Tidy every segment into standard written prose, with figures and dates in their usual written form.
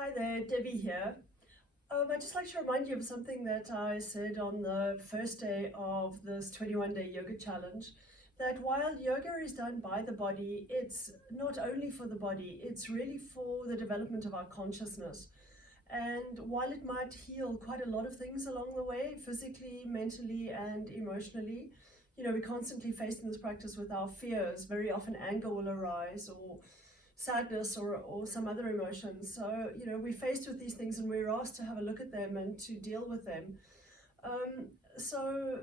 Hi there, Debbie here. I'd just like to remind you of something that I said on the first day of this 21-day yoga challenge, that while yoga is done by the body, it's not only for the body, it's really for the development of our consciousness. And while it might heal quite a lot of things along the way, physically, mentally, and emotionally, we're constantly faced in this practice with our fears. Very often anger will arise, or sadness, or some other emotions. So, we're faced with these things and we're asked to have a look at them and to deal with them. So,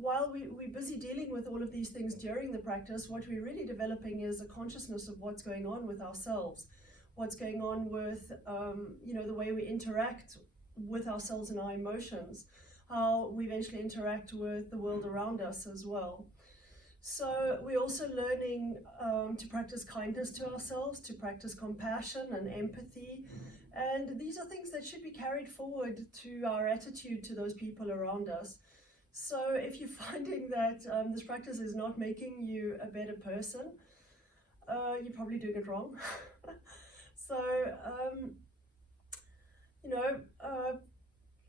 while we're busy dealing with all of these things during the practice, what we're really developing is a consciousness of what's going on with ourselves, what's going on with, the way we interact with ourselves and our emotions, how we eventually interact with the world around us as well. So we're also learning to practice kindness to ourselves, to practice compassion and empathy. And these are things that should be carried forward to our attitude to those people around us. So if you're finding that this practice is not making you a better person, you're probably doing it wrong. So,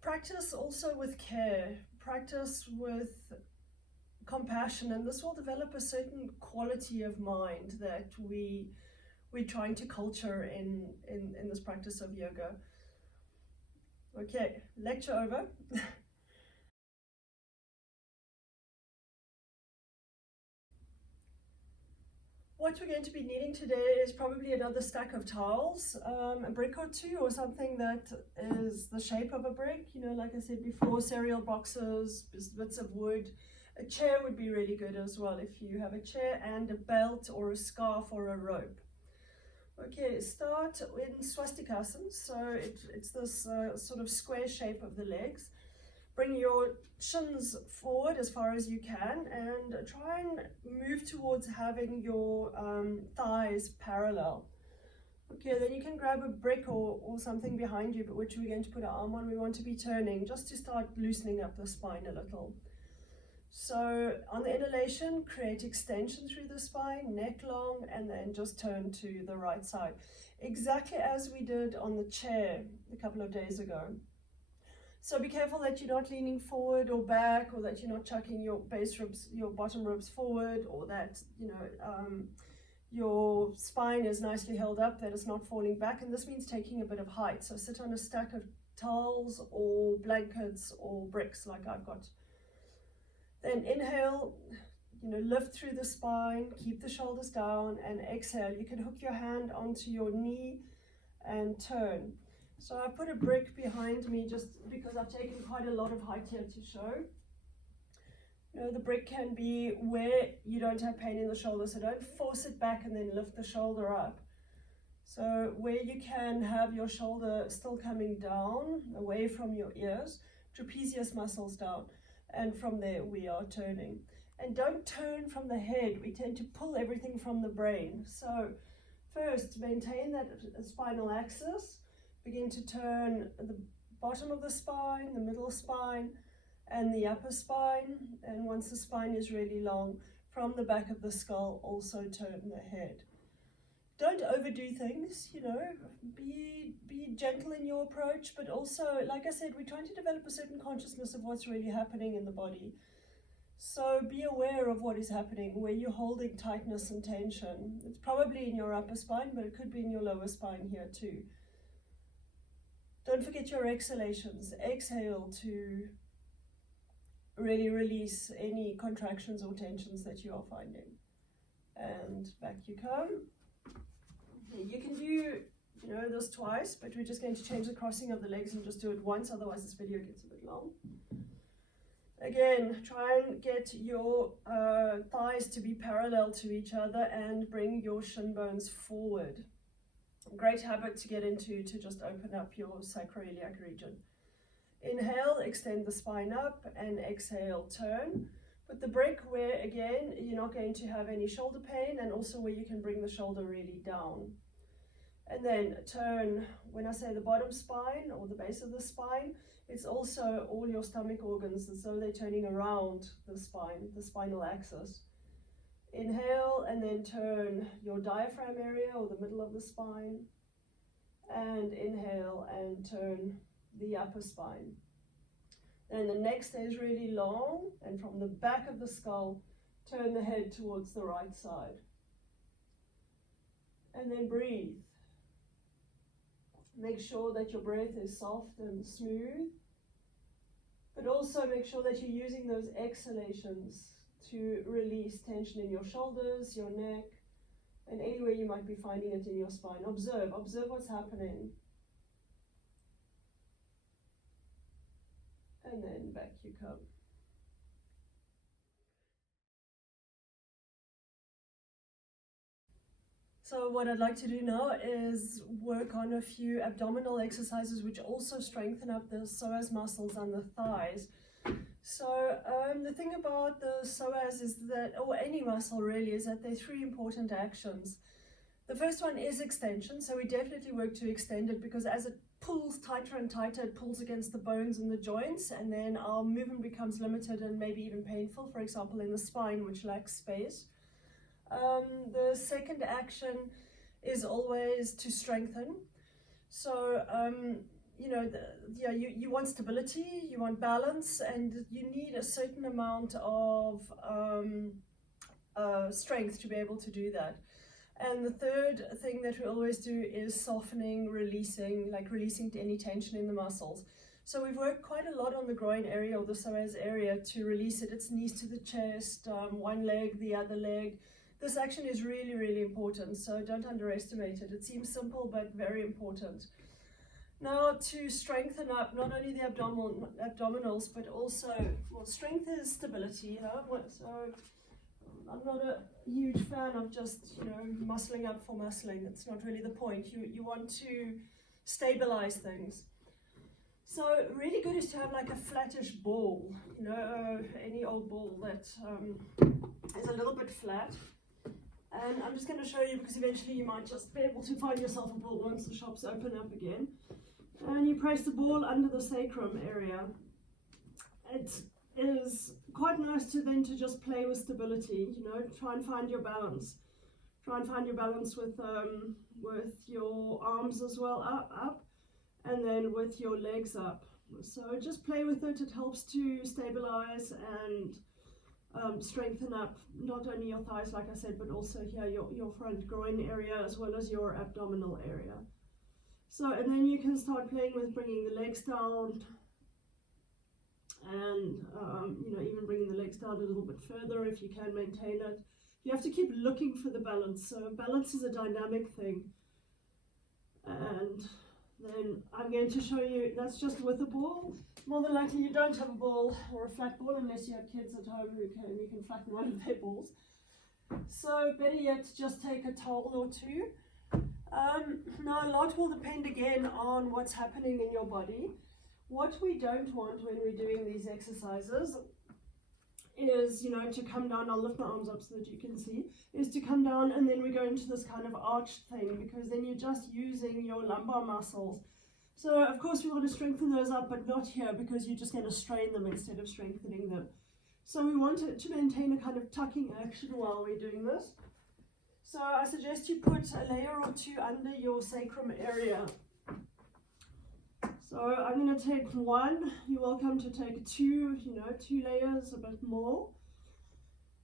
practice also with care, practice with compassion, and this will develop a certain quality of mind that we're trying to culture in this practice of yoga. Okay, lecture over. What we're going to be needing today is probably another stack of towels, a brick or two, or something that is the shape of a brick, like I said before, cereal boxes, bits of wood. A chair would be really good as well if you have a chair, and a belt or a scarf or a rope. Okay, start in swastikasana, so it's this sort of square shape of the legs. Bring your shins forward as far as you can and try and move towards having your thighs parallel. Okay, then you can grab a brick or something behind you, but which we're going to put our arm on. We want to be turning just to start loosening up the spine a little. So on the inhalation, create extension through the spine, neck long, and then just turn to the right side. Exactly as we did on the chair a couple of days ago. So be careful that you're not leaning forward or back, or that you're not chucking your base ribs, your bottom ribs forward, or that, your spine is nicely held up, that it's not falling back. And this means taking a bit of height. So sit on a stack of towels or blankets or bricks like I've got. Then inhale, lift through the spine, keep the shoulders down, and exhale. You can hook your hand onto your knee and turn. So I put a brick behind me just because I've taken quite a lot of height here to show. The brick can be where you don't have pain in the shoulder, so don't force it back and then lift the shoulder up. So where you can have your shoulder still coming down, away from your ears, trapezius muscles down. And from there we are turning. And don't turn from the head. We tend to pull everything from the brain. So first, maintain that spinal axis. Begin to turn the bottom of the spine, the middle spine, and the upper spine. And once the spine is really long, from the back of the skull, also turn the head. Don't overdo things, be gentle in your approach, but also, like I said, we're trying to develop a certain consciousness of what's really happening in the body. So be aware of what is happening, where you're holding tightness and tension. It's probably in your upper spine, but it could be in your lower spine here too. Don't forget your exhalations. Exhale to really release any contractions or tensions that you are finding. And back you come. You can do, this twice, but we're just going to change the crossing of the legs and just do it once, otherwise this video gets a bit long. Again, try and get your thighs to be parallel to each other and bring your shin bones forward. Great habit to get into to just open up your sacroiliac region. Inhale, extend the spine up, and exhale, turn. Put the brick where, again, you're not going to have any shoulder pain, and also where you can bring the shoulder really down. And then turn, when I say the bottom spine or the base of the spine, it's also all your stomach organs, as though they're turning around the spine, the spinal axis. Inhale and then turn your diaphragm area or the middle of the spine. and inhale and turn the upper spine. Then the neck stays really long, and from the back of the skull, turn the head towards the right side. And then breathe. Make sure that your breath is soft and smooth, but also make sure that you're using those exhalations to release tension in your shoulders, your neck, and anywhere you might be finding it in your spine. Observe what's happening. And then back you come. So what I'd like to do now is work on a few abdominal exercises which also strengthen up the psoas muscles and the thighs. So the thing about the psoas is that, or any muscle really, is that there are three important actions. The first one is extension, so we definitely work to extend it, because as it pulls tighter and tighter, it pulls against the bones and the joints, and then our movement becomes limited and maybe even painful, for example in the spine, which lacks space. The second action is always to strengthen. So you want stability, you want balance, and you need a certain amount of strength to be able to do that. And the third thing that we always do is softening, releasing, like releasing any tension in the muscles. So we've worked quite a lot on the groin area or the psoas area to release it. It's knees to the chest, one leg, the other leg. This action is really, really important, so don't underestimate it. It seems simple, but very important. Now, to strengthen up not only the abdominals, but also, well, strength is stability. So I'm not a huge fan of just, muscling up for muscling. It's not really the point. You want to stabilize things. So really good is to have like a flattish ball, any old ball that is a little bit flat. And I'm just going to show you, because eventually you might just be able to find yourself a ball once the shops open up again. And you place the ball under the sacrum area. It is quite nice to then to just play with stability, try and find your balance. Try and find your balance with your arms as well, up, and then with your legs up. So just play with it. It helps to stabilize and strengthen up not only your thighs, like I said, but also here your front groin area as well as your abdominal area. So, and then you can start playing with bringing the legs down, and even bringing the legs down a little bit further if you can maintain it. You have to keep looking for the balance. So balance is a dynamic thing. And then I'm going to show you, that's just with a ball. More than likely you don't have a ball or a flat ball unless you have kids at home who you can flatten one of their balls. So better yet, just take a towel or two. Now a lot will depend again on what's happening in your body. What we don't want when we're doing these exercises is, to come down. I'll lift my arms up so that you can see, is to come down and then we go into this kind of arched thing, because then you're just using your lumbar muscles. So of course we want to strengthen those up, but not here, because you're just going to strain them instead of strengthening them. So we want to maintain a kind of tucking action while we're doing this. So I suggest you put a layer or two under your sacrum area. So I'm going to take one. You're welcome to take two, 2 layers, a bit more.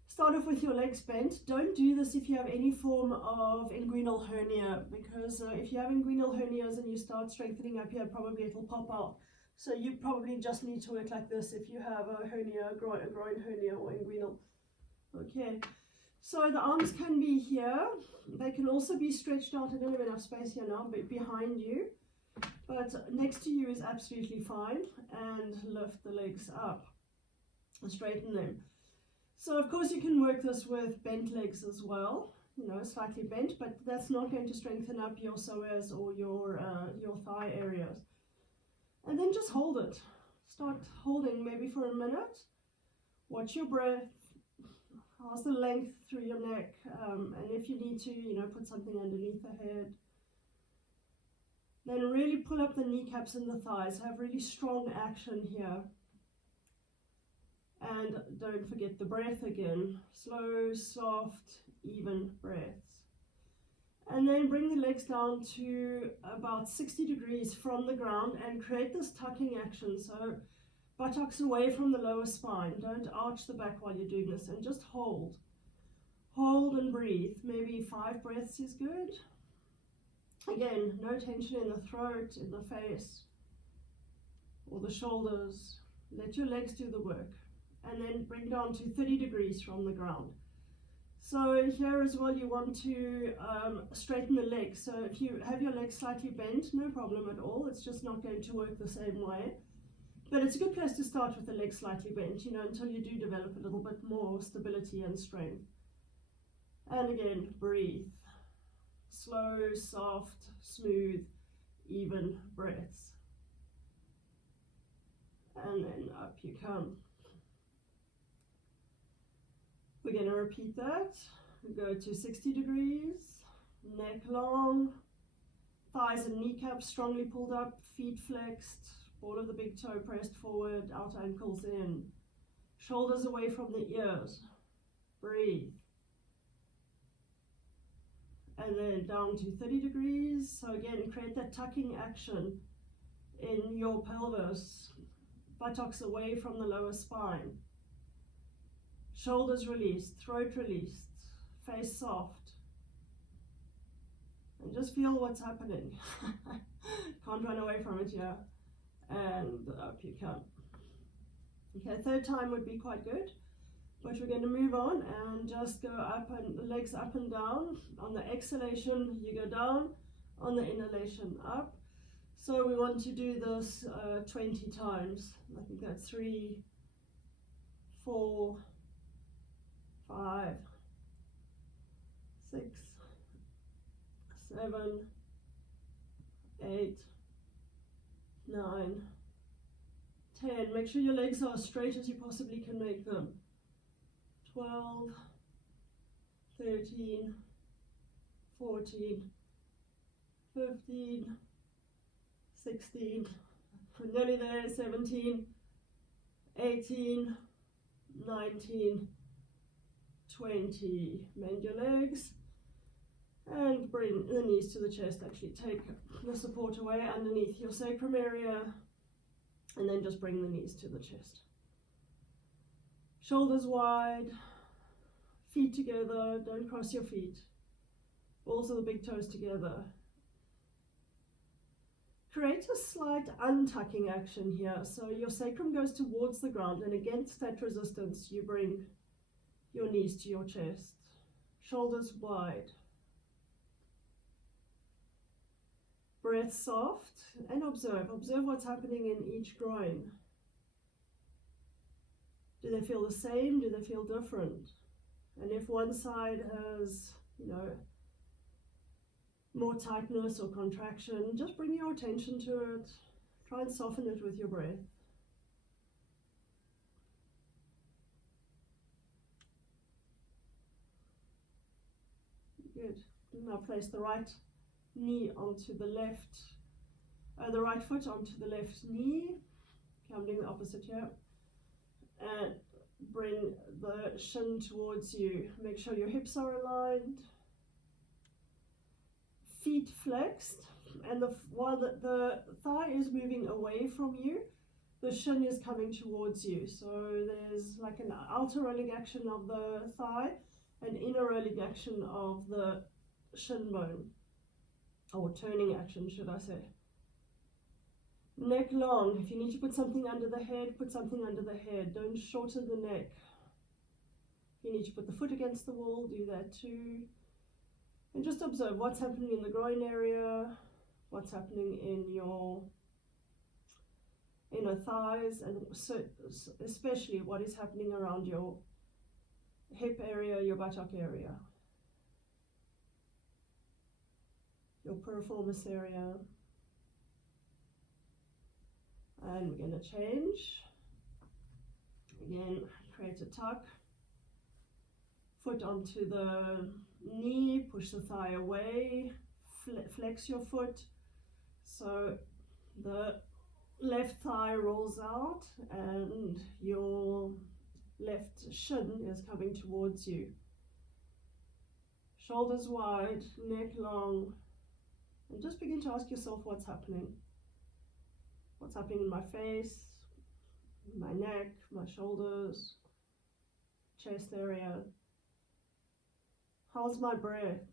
Start off with your legs bent. Don't do this if you have any form of inguinal hernia, because if you have inguinal hernias and you start strengthening up here, probably it will pop out. So you probably just need to work like this if you have a hernia, a groin hernia or inguinal. Okay, so the arms can be here. They can also be stretched out. I don't have enough space here now, but behind you. But next to you is absolutely fine, and lift the legs up and straighten them. So of course you can work this with bent legs as well, slightly bent, but that's not going to strengthen up your psoas or your thigh areas. And then just hold it. Start holding maybe for a minute. Watch your breath. How's the length through your neck? And if you need to, put something underneath the head. Then really pull up the kneecaps and the thighs. Have really strong action here. And don't forget the breath again. Slow, soft, even breaths. And then bring the legs down to about 60 degrees from the ground and create this tucking action. So buttocks away from the lower spine. Don't arch the back while you're doing this, and just hold. Hold and breathe. Maybe 5 breaths is good. Again, no tension in the throat, in the face, or the shoulders. Let your legs do the work. And then bring down to 30 degrees from the ground. So here as well, you want to straighten the legs. So if you have your legs slightly bent, no problem at all. It's just not going to work the same way. But it's a good place to start with the legs slightly bent, you know, until you do develop a little bit more stability and strength. And again, breathe. Slow, soft, smooth, even breaths. And then up you come. We're going to repeat that. Go to 60 degrees, neck long, thighs and kneecaps strongly pulled up, feet flexed, ball of the big toe pressed forward, out ankles in, shoulders away from the ears. Breathe. And then down to 30 degrees. So again, create that tucking action in your pelvis, buttocks away from the lower spine. Shoulders released, throat released, face soft. And just feel what's happening. Can't run away from it here. And up you come. Okay, third time would be quite good. But we're going to move on and just go up and legs up and down. On the exhalation, you go down. On the inhalation, up. So we want to do this 20 times. I think that's 3, 4, 5, 6, 7, 8, 9, 10. Make sure your legs are as straight as you possibly can make them. 12, 13, 14, 15, 16, we're nearly there, 17, 18, 19, 20. Bend your legs and bring the knees to the chest. Actually take the support away underneath your sacrum area and then just bring the knees to the chest. Shoulders wide, feet together, don't cross your feet. Balls of the big toes together. Create a slight untucking action here. So your sacrum goes towards the ground, and against that resistance, you bring your knees to your chest. Shoulders wide. Breath soft, and observe. Observe what's happening in each groin. Do they feel the same? Do they feel different? And if one side has, you know, more tightness or contraction, just bring your attention to it. Try and soften it with your breath. Good. Now place the right knee onto the left, the right foot onto the left knee. Okay, I'm doing the opposite here. And bring the shin towards you. Make sure your hips are aligned. Feet flexed, and while the thigh is moving away from you, the shin is coming towards you. So there's like an outer rolling action of the thigh, an inner rolling action of the shin bone, or turning action, should I say. Neck long. If you need to put something under the head, put something under the head. Don't shorten the neck. If you need to put the foot against the wall, do that too. And just observe what's happening in the groin area, what's happening in your inner thighs, and so, especially what is happening around your hip area, your buttock area, your piriformis area. And we're going to change. Again, create a tuck. Foot onto the knee, push the thigh away, flex your foot. So the left thigh rolls out and your left shin is coming towards you. Shoulders wide, neck long, and just begin to ask yourself what's happening. What's happening in my face, my neck, my shoulders, chest area. How's my breath?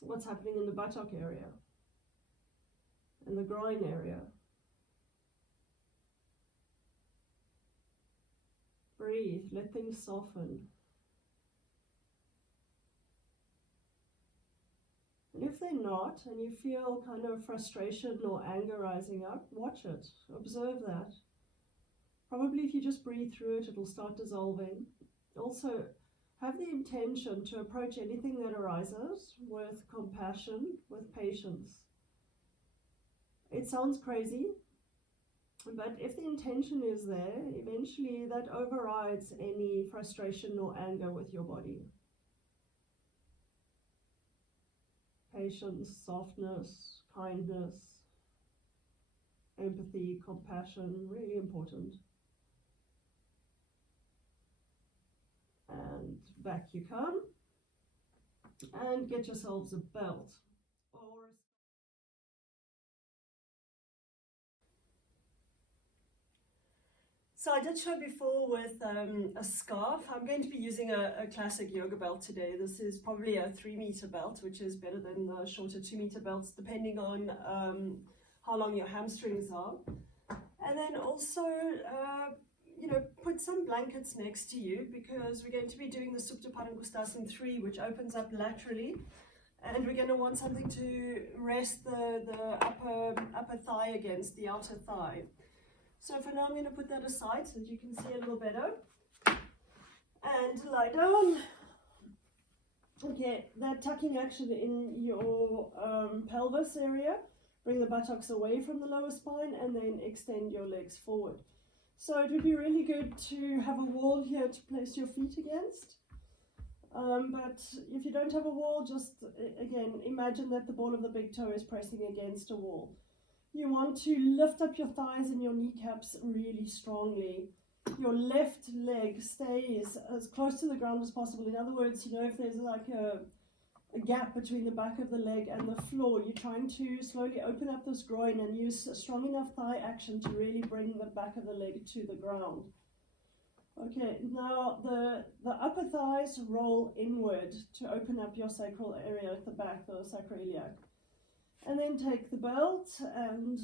What's happening in the buttock area and the groin area? Breathe, let things soften. And if they're not, and you feel kind of frustration or anger rising up, watch it, observe that. Probably if you just breathe through it, it'll start dissolving. Also, have the intention to approach anything that arises with compassion, with patience. It sounds crazy, but if the intention is there, eventually that overrides any frustration or anger with your body. Patience, softness, kindness, empathy, compassion, really important. And back you come, and get yourselves a belt. So I did show before with a scarf. I'm going to be using a classic yoga belt today. This is probably a 3-meter belt, which is better than the shorter 2-meter belts, depending on how long your hamstrings are. And then also, put some blankets next to you, because we're going to be doing the Supta Padangusthasana 3, which opens up laterally. And we're going to want something to rest the upper thigh against, the outer thigh. So for now, I'm going to put that aside so that you can see a little better. And lie down. Okay, that tucking action in your pelvis area. Bring the buttocks away from the lower spine and then extend your legs forward. So it would be really good to have a wall here to place your feet against. But if you don't have a wall, just again, imagine that the ball of the big toe is pressing against a wall. You want to lift up your thighs and your kneecaps really strongly. Your left leg stays as close to the ground as possible. In other words, if there's like a gap between the back of the leg and the floor, you're trying to slowly open up this groin and use a strong enough thigh action to really bring the back of the leg to the ground. Okay, now the upper thighs roll inward to open up your sacral area at the back, the sacroiliac. And then take the belt and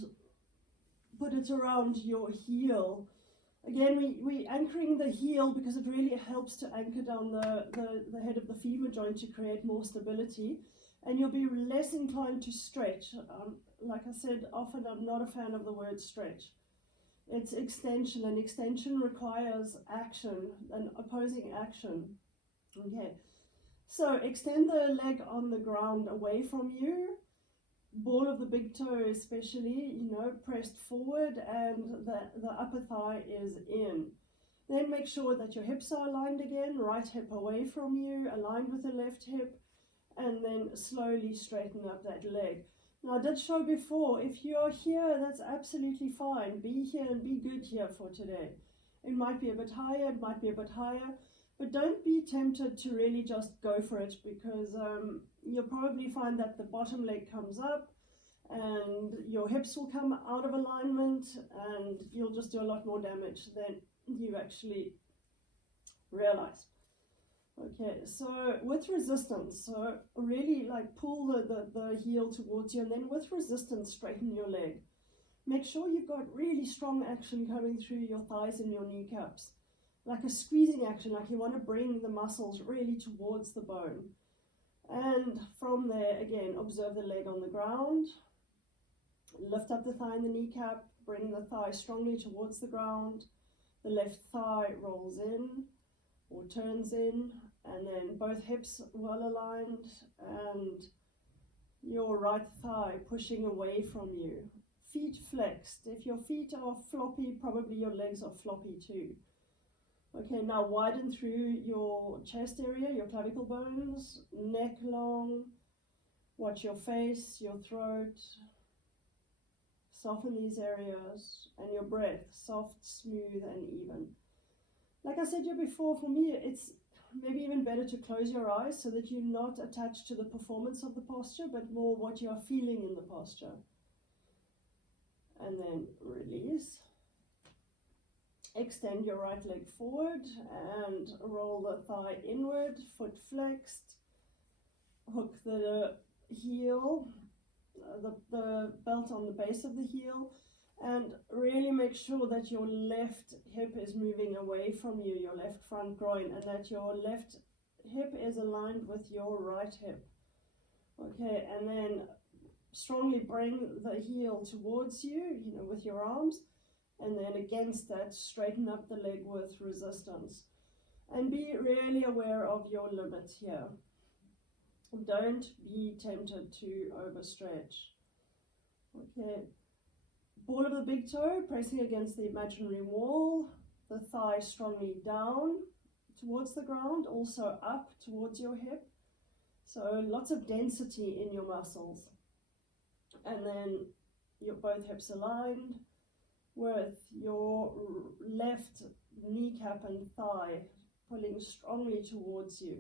put it around your heel. Again, we're anchoring the heel because it really helps to anchor down the head of the femur joint to create more stability. And you'll be less inclined to stretch. Like I said, often I'm not a fan of the word stretch. It's extension, and extension requires action, an opposing action. Okay, so extend the leg on the ground away from you. Ball of the big toe especially, pressed forward, and the upper thigh is in. Then make sure that your hips are aligned again, right hip away from you, aligned with the left hip, and then slowly straighten up that leg. Now I did show before, if you are here, that's absolutely fine. Be here and be good here for today. It might be a bit higher, it might be a bit higher, but don't be tempted to really just go for it, because you'll probably find that the bottom leg comes up and your hips will come out of alignment, and you'll just do a lot more damage than you actually realize. Okay, so with resistance, so really pull the heel towards you, and then with resistance straighten your leg. Make sure you've got really strong action coming through your thighs and your kneecaps. Like a squeezing action, like you want to bring the muscles really towards the bone. And from there, again, observe the leg on the ground. Lift up the thigh and the kneecap. Bring the thigh strongly towards the ground. The left thigh rolls in or turns in. And then both hips well aligned. And your right thigh pushing away from you. Feet flexed. If your feet are floppy, probably your legs are floppy too. Okay, now widen through your chest area, your clavicle bones, neck long. Watch your face, your throat. Soften these areas, and your breath, soft, smooth, and even. Like I said to you before, for me, it's maybe even better to close your eyes so that you're not attached to the performance of the posture, but more what you are feeling in the posture. And then release. Extend your right leg forward and roll the thigh inward, foot flexed. Hook the heel, the belt on the base of the heel, and really make sure that your left hip is moving away from you, your left front groin, and that your left hip is aligned with your right hip. Okay, and then strongly bring the heel towards you, with your arms, and then against that, straighten up the leg with resistance. And be really aware of your limit here. Don't be tempted to overstretch. Okay. Ball of the big toe pressing against the imaginary wall, the thigh strongly down towards the ground, also up towards your hip. So lots of density in your muscles. And then both hips aligned with your left kneecap and thigh pulling strongly towards you.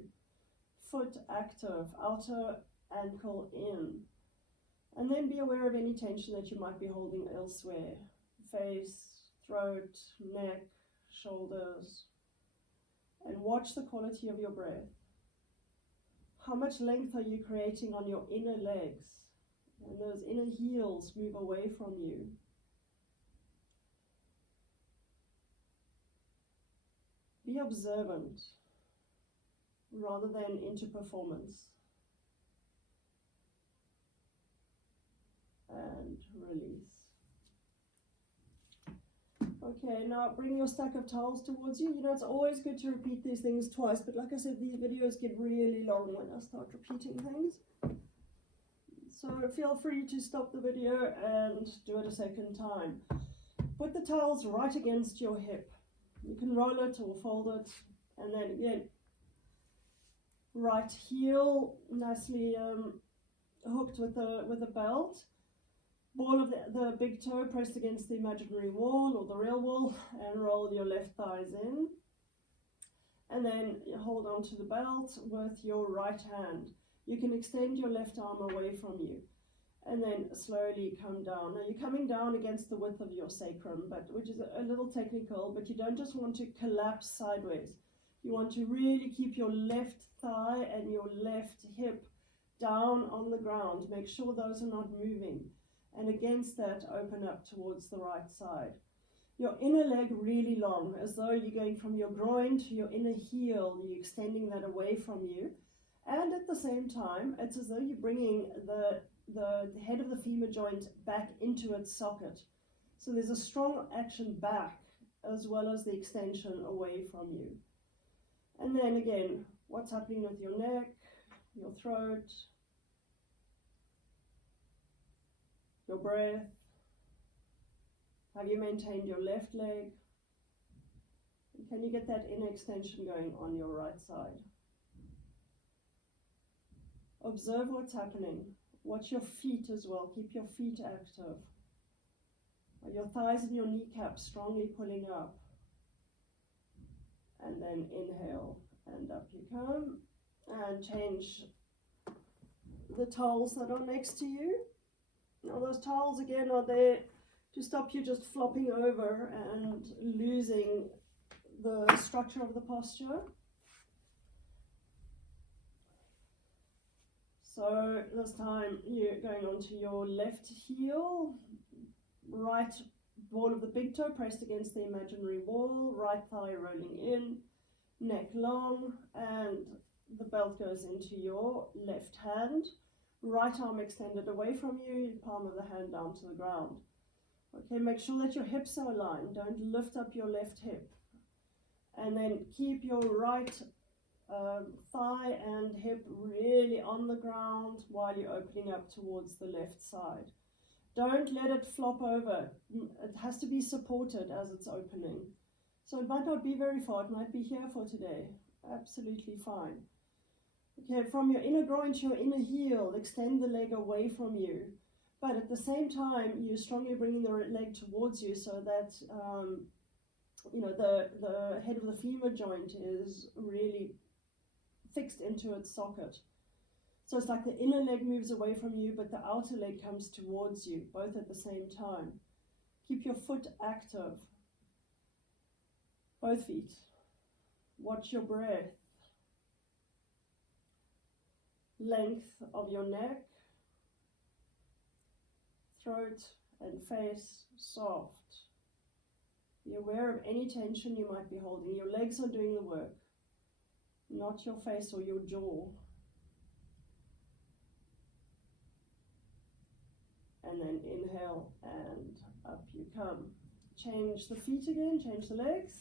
Foot active, outer ankle in. And then be aware of any tension that you might be holding elsewhere. Face, throat, neck, shoulders. And watch the quality of your breath. How much length are you creating on your inner legs? And those inner heels move away from you. Be observant rather than into performance. And release. Okay, now bring your stack of towels towards you. It's always good to repeat these things twice, but like I said, these videos get really long when I start repeating things. So feel free to stop the video and do it a second time. Put the towels right against your hip. You can roll it or fold it, and then again, right heel nicely hooked with a belt. Ball of the big toe pressed against the imaginary wall or the real wall, and roll your left thighs in. And then hold on to the belt with your right hand. You can extend your left arm away from you, and then slowly come down. Now you're coming down against the width of your sacrum, which is a little technical, but you don't just want to collapse sideways. You want to really keep your left thigh and your left hip down on the ground. Make sure those are not moving. And against that, open up towards the right side. Your inner leg really long, as though you're going from your groin to your inner heel. You're extending that away from you. And at the same time, it's as though you're bringing the head of the femur joint back into its socket. So there's a strong action back as well as the extension away from you. And then again, what's happening with your neck, your throat, your breath? Have you maintained your left leg? And can you get that inner extension going on your right side? Observe what's happening. Watch your feet as well. Keep your feet active. Are your thighs and your kneecaps strongly pulling up? And then inhale, and up you come. And change the towels that are next to you. Now those towels again are there to stop you just flopping over and losing the structure of the posture. So this time you're going onto your left heel, right ball of the big toe pressed against the imaginary wall, right thigh rolling in, neck long, and the belt goes into your left hand. Right arm extended away from you, palm of the hand down to the ground. Okay, make sure that your hips are aligned. Don't lift up your left hip. And then keep your right thigh and hip really on the ground while you're opening up towards the left side. Don't let it flop over. It has to be supported as it's opening. So it might not be very far. It might be here for today. Absolutely fine. Okay, from your inner groin to your inner heel, extend the leg away from you. But at the same time, you're strongly bringing the leg towards you so that the head of the femur joint is really fixed into its socket. So it's like the inner leg moves away from you, but the outer leg comes towards you, both at the same time. Keep your foot active. Both feet. Watch your breath. Length of your neck. Throat and face soft. Be aware of any tension you might be holding. Your legs are doing the work, not your face or your jaw. And then inhale and up you come. Change the feet again, change the legs.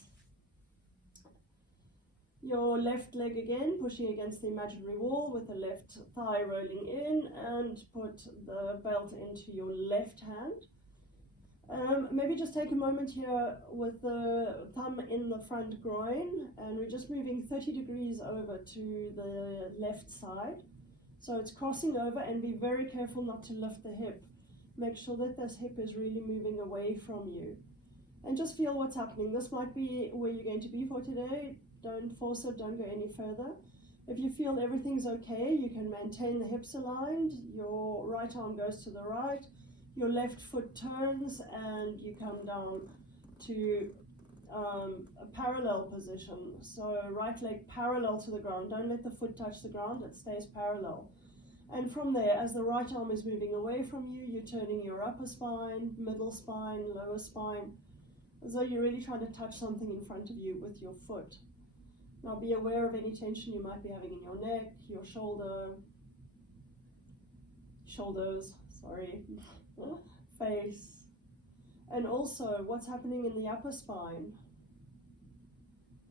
Your left leg again, pushing against the imaginary wall with the left thigh rolling in, and put the belt into your left hand. Maybe just take a moment here with the thumb in the front groin, and we're just moving 30 degrees over to the left side. So it's crossing over, and be very careful not to lift the hip. Make sure that this hip is really moving away from you. And just feel what's happening. This might be where you're going to be for today. Don't force it, don't go any further. If you feel everything's okay, you can maintain the hips aligned. Your right arm goes to the right. Your left foot turns and you come down to a parallel position. So right leg parallel to the ground. Don't let the foot touch the ground, it stays parallel. And from there, as the right arm is moving away from you, you're turning your upper spine, middle spine, lower spine, as though you're really trying to touch something in front of you with your foot. Now be aware of any tension you might be having in your neck, your shoulders, face, and also what's happening in the upper spine,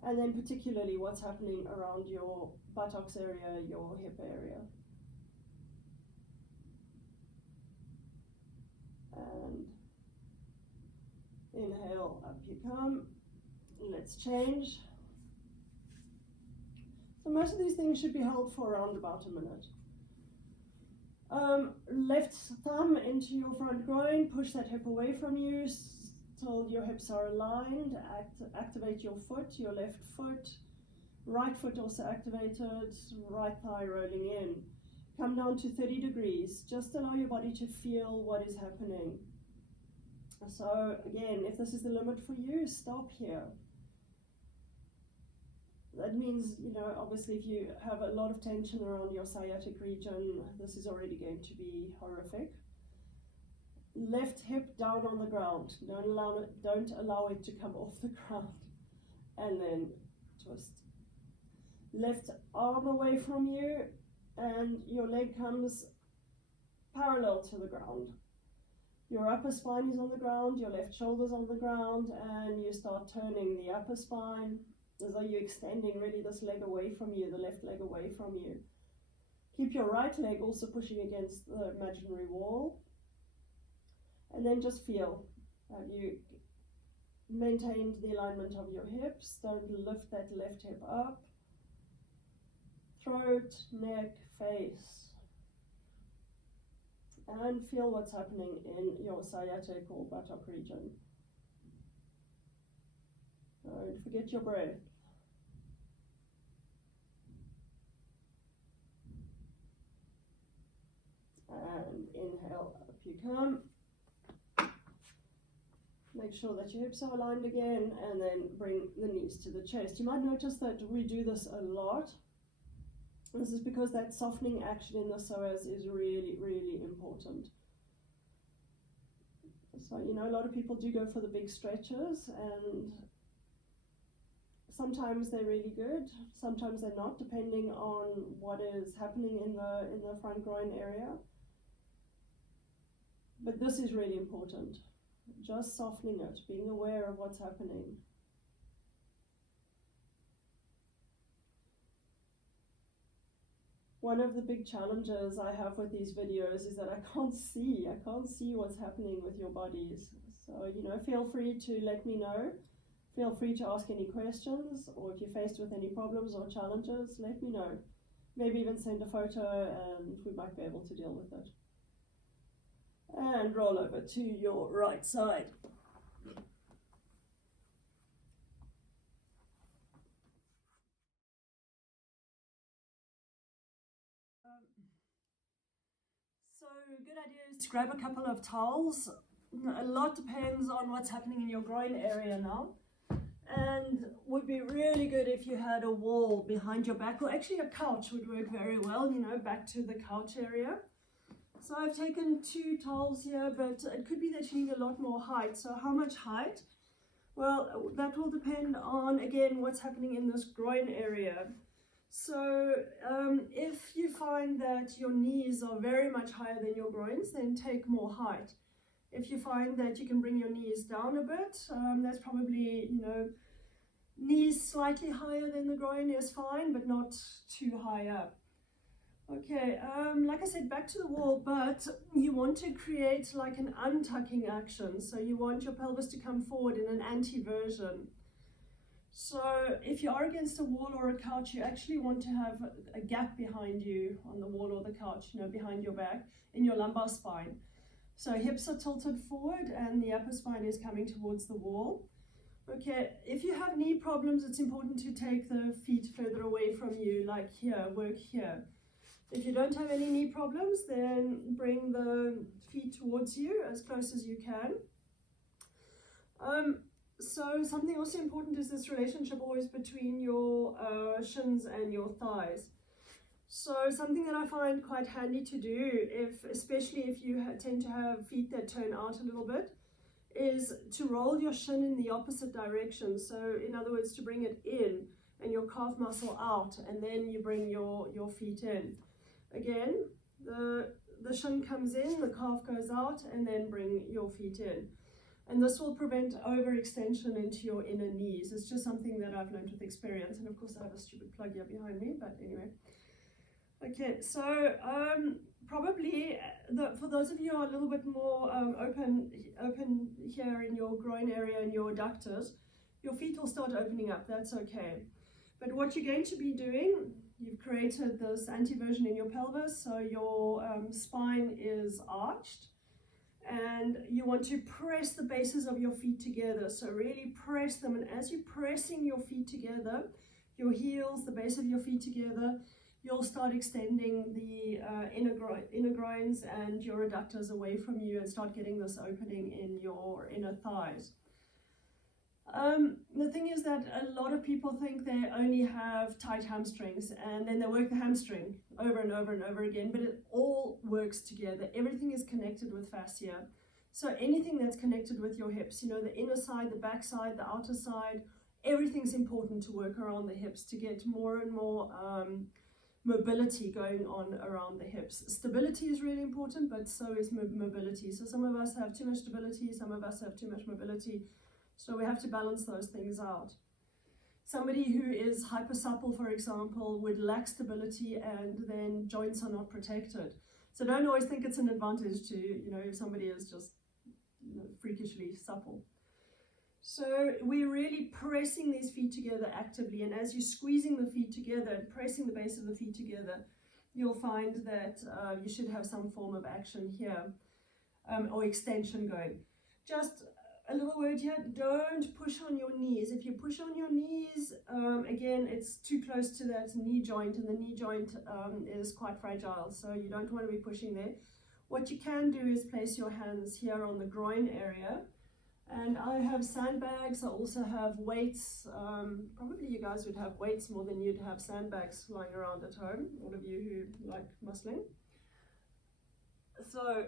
and then particularly what's happening around your buttocks area, your hip area. And inhale, up you come. Let's change. So most of these things should be held for around about a minute. Left thumb into your front groin, push that hip away from you till your hips are aligned. Activate your foot, your left foot. Right foot also activated, right thigh rolling in. Come down to 30 degrees. Just allow your body to feel what is happening. So again, if this is the limit for you, stop here. That means, obviously if you have a lot of tension around your sciatic region, this is already going to be horrific. Left hip down on the ground. Don't allow it to come off the ground. And then twist. Left arm away from you, and your leg comes parallel to the ground. Your upper spine is on the ground, your left shoulder's on the ground, and you start turning the upper spine as though you're extending really this leg away from you, the left leg away from you. Keep your right leg also pushing against the imaginary wall. And then just feel. Have you maintained the alignment of your hips? Don't lift that left hip up. Throat, neck, face. And feel what's happening in your sciatic or buttock region. Don't forget your breath. And inhale, up you come. Make sure that your hips are aligned again, and then bring the knees to the chest. You might notice that we do this a lot. This is because that softening action in the psoas is really, really important. So, a lot of people do go for the big stretches, and sometimes they're really good, sometimes they're not, depending on what is happening in the front groin area. But this is really important. Just softening it, being aware of what's happening. One of the big challenges I have with these videos is that I can't see what's happening with your bodies. So, feel free to let me know. Feel free to ask any questions, or if you're faced with any problems or challenges, let me know. Maybe even send a photo and we might be able to deal with it. And roll over to your right side. a good idea is to grab a couple of towels. A lot depends on what's happening in your groin area now. And would be really good if you had a wall behind your back, or actually a couch would work very well, you know, back to the couch area. So I've taken 2 towels here, but it could be that you need a lot more height. So how much height? Well, that will depend on, again, what's happening in this groin area. So if you find that your knees are very much higher than your groins, then take more height. If you find that you can bring your knees down a bit, that's probably, you know, knees slightly higher than the groin is fine, but not too high up. Okay, like I said, back to the wall, but you want to create like an untucking action. So you want your pelvis to come forward in an anti-version. So if you are against a wall or a couch, you actually want to have a gap behind you on the wall or the couch, you know, behind your back, in your lumbar spine. So hips are tilted forward and the upper spine is coming towards the wall. Okay, if you have knee problems, it's important to take the feet further away from you, like here, work here. If you don't have any knee problems, then bring the feet towards you as close as you can. So something also important is this relationship always between your shins and your thighs. So something that I find quite handy to do, especially if you tend to have feet that turn out a little bit, is to roll your shin in the opposite direction. So in other words, to bring it in and your calf muscle out, and then you bring your feet in. Again, the shin comes in, the calf goes out, and then bring your feet in. And this will prevent overextension into your inner knees. It's just something that I've learned with experience. And of course I have a stupid plug here behind me, but anyway. Okay, so probably for those of you who are a little bit more open here in your groin area and your adductors, your feet will start opening up. That's okay. But what you're going to be doing, you've created this anteversion in your pelvis, so your spine is arched, and you want to press the bases of your feet together. So really press them, and as you're pressing your feet together, your heels, the base of your feet together, you'll start extending the inner groins and your adductors away from you and start getting this opening in your inner thighs. The thing is that a lot of people think they only have tight hamstrings, and then they work the hamstring over and over and over again, but it all works together. Everything is connected with fascia. So anything that's connected with your hips, you know, the inner side, the back side, the outer side, everything's important to work around the hips to get more and more mobility going on around the hips. Stability is really important, but so is mobility. So some of us have too much stability, some of us have too much mobility. So we have to balance those things out. Somebody who is hypersupple, for example, would lack stability and then joints are not protected. So don't always think it's an advantage to, you know, if somebody is just, you know, freakishly supple. So we're really pressing these feet together actively, and as you're squeezing the feet together and pressing the base of the feet together, you'll find that you should have some form of action here or extension going. Just a little word here, don't push on your knees. If you push on your knees, again, it's too close to that knee joint, and the knee joint is quite fragile, so you don't want to be pushing there. What you can do is place your hands here on the groin area, and I have sandbags. I also have weights. Probably you guys would have weights more than you'd have sandbags lying around at home, all of you who like muscling. So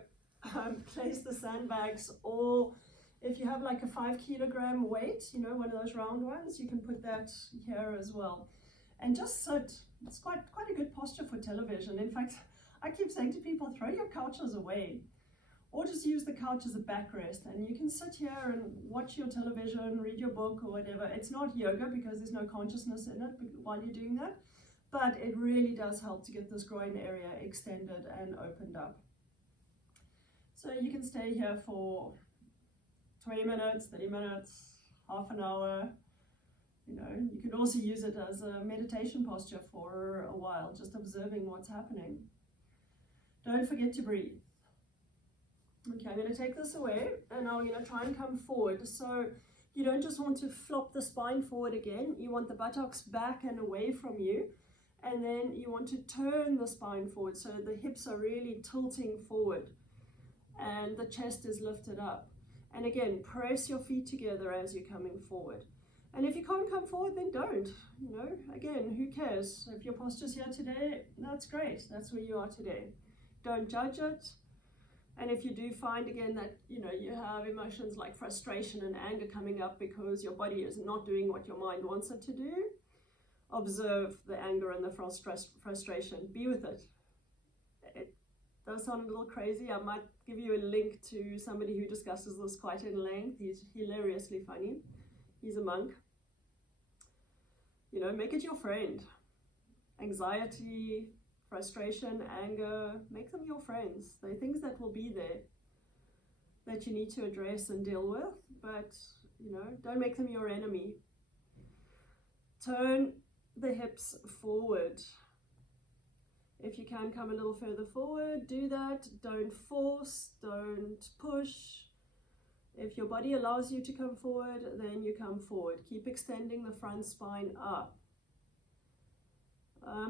place the sandbags, or if you have like a 5 kilogram weight, you know, one of those round ones, you can put that here as well. And just sit. It's quite a good posture for television. In fact, I keep saying to people, throw your couches away, or just use the couch as a backrest, and you can sit here and watch your television, read your book or whatever. It's not yoga because there's no consciousness in it while you're doing that, but it really does help to get this groin area extended and opened up. So you can stay here for 20 minutes, 30 minutes, half an hour. You know, you could also use it as a meditation posture for a while, just observing what's happening. Don't forget to breathe. Okay, I'm going to take this away, and now I'm going to try and come forward. So you don't just want to flop the spine forward again, you want the buttocks back and away from you, And then you want to turn the spine forward, so the hips are really tilting forward and the chest is lifted up. And again, press your feet together as you're coming forward. And if you can't come forward, then don't. You know, again, who cares? If your posture's here today, that's great. That's where you are today. Don't judge it. And if you do find again that, you know, you have emotions like frustration and anger coming up because your body is not doing what your mind wants it to do, observe the anger and the frustration. Be with it. It does sound a little crazy. I might give you a link to somebody who discusses this quite in length. He's hilariously funny. He's a monk. You know, make it your friend. Anxiety, frustration, anger, make them your friends. They're things that will be there that you need to address and deal with, but, you know, don't make them your enemy. Turn the hips forward. If you can come a little further forward, do that. Don't force, don't push. If your body allows you to come forward, then you come forward. Keep extending the front spine up.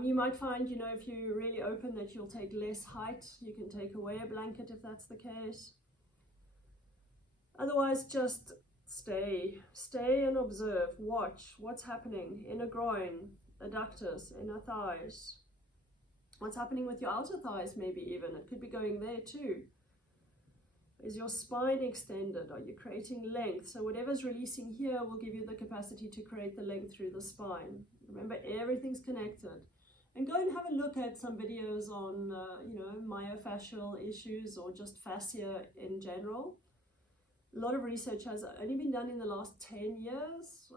You might find, you know, if you really open that you'll take less height. You can take away a blanket if that's the case. Otherwise, just stay and observe. Watch what's happening. Inner groin, adductors, inner thighs. What's happening with your outer thighs maybe even. It could be going there too. Is your spine extended? Are you creating length? So whatever's releasing here will give you the capacity to create the length through the spine. Remember, everything's connected. And go and have a look at some videos on, you know, myofascial issues or just fascia in general. A lot of research has only been done in the last 10 years.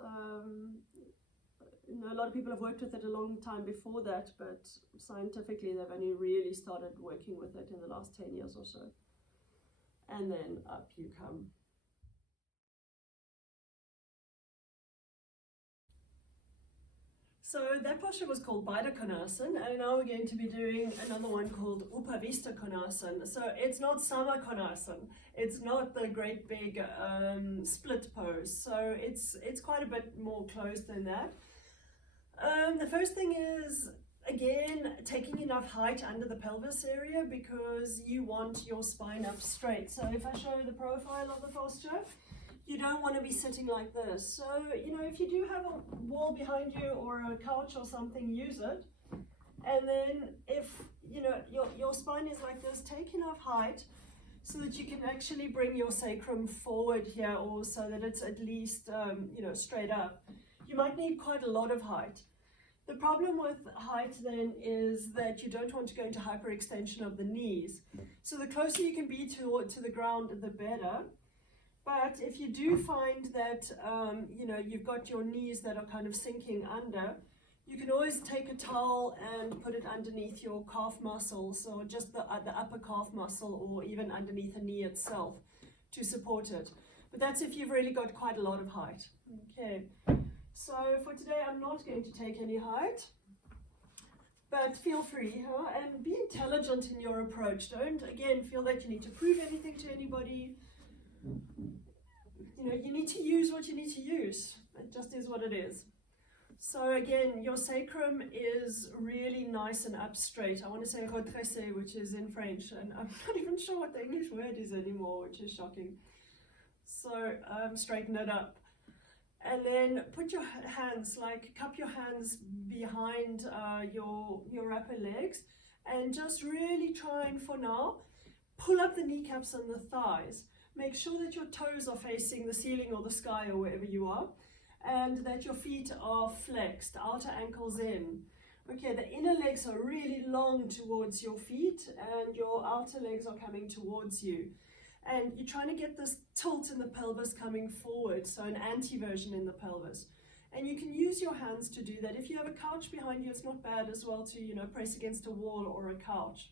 You know, a lot of people have worked with it a long time before that, but scientifically they've only really started working with it in the last 10 years or so. And then up you come. So that posture was called Baddha Konasana, and now we're going to be doing another one called Upavista Konasana. So it's not Sama Konasana, it's not the great big split pose. So it's quite a bit more closed than that. The first thing is, again, taking enough height under the pelvis area because you want your spine up straight. So if I show the profile of the posture, you don't want to be sitting like this. So, you know, if you do have a wall behind you or a couch or something, use it. And then if, you know, your spine is like this, take enough height so that you can actually bring your sacrum forward here, or so that it's at least, you know, straight up. You might need quite a lot of height. The problem with height then is that you don't want to go into hyperextension of the knees. So the closer you can be to the ground, the better. But if you do find that, you know, you've got your knees that are kind of sinking under, you can always take a towel and put it underneath your calf muscles, or just the upper calf muscle, or even underneath the knee itself to support it. But that's if you've really got quite a lot of height. Okay, so for today I'm not going to take any height, but feel free, and be intelligent in your approach. Don't, again, feel that you need to prove anything to anybody. You know, you need to use what you need to use. It just is what it is. So again, your sacrum is really nice and up straight. I want to say redressé, which is in French, and I'm not even sure what the English word is anymore, which is shocking. So straighten it up. And then put your hands, like cup your hands behind your upper legs, and just really try and, for now, pull up the kneecaps and the thighs. Make sure that your toes are facing the ceiling or the sky or wherever you are, and that your feet are flexed, outer ankles in. Okay, the inner legs are really long towards your feet, and your outer legs are coming towards you. And you're trying to get this tilt in the pelvis coming forward, so an anti-version in the pelvis. And you can use your hands to do that. If you have a couch behind you, it's not bad as well to, you know, press against a wall or a couch.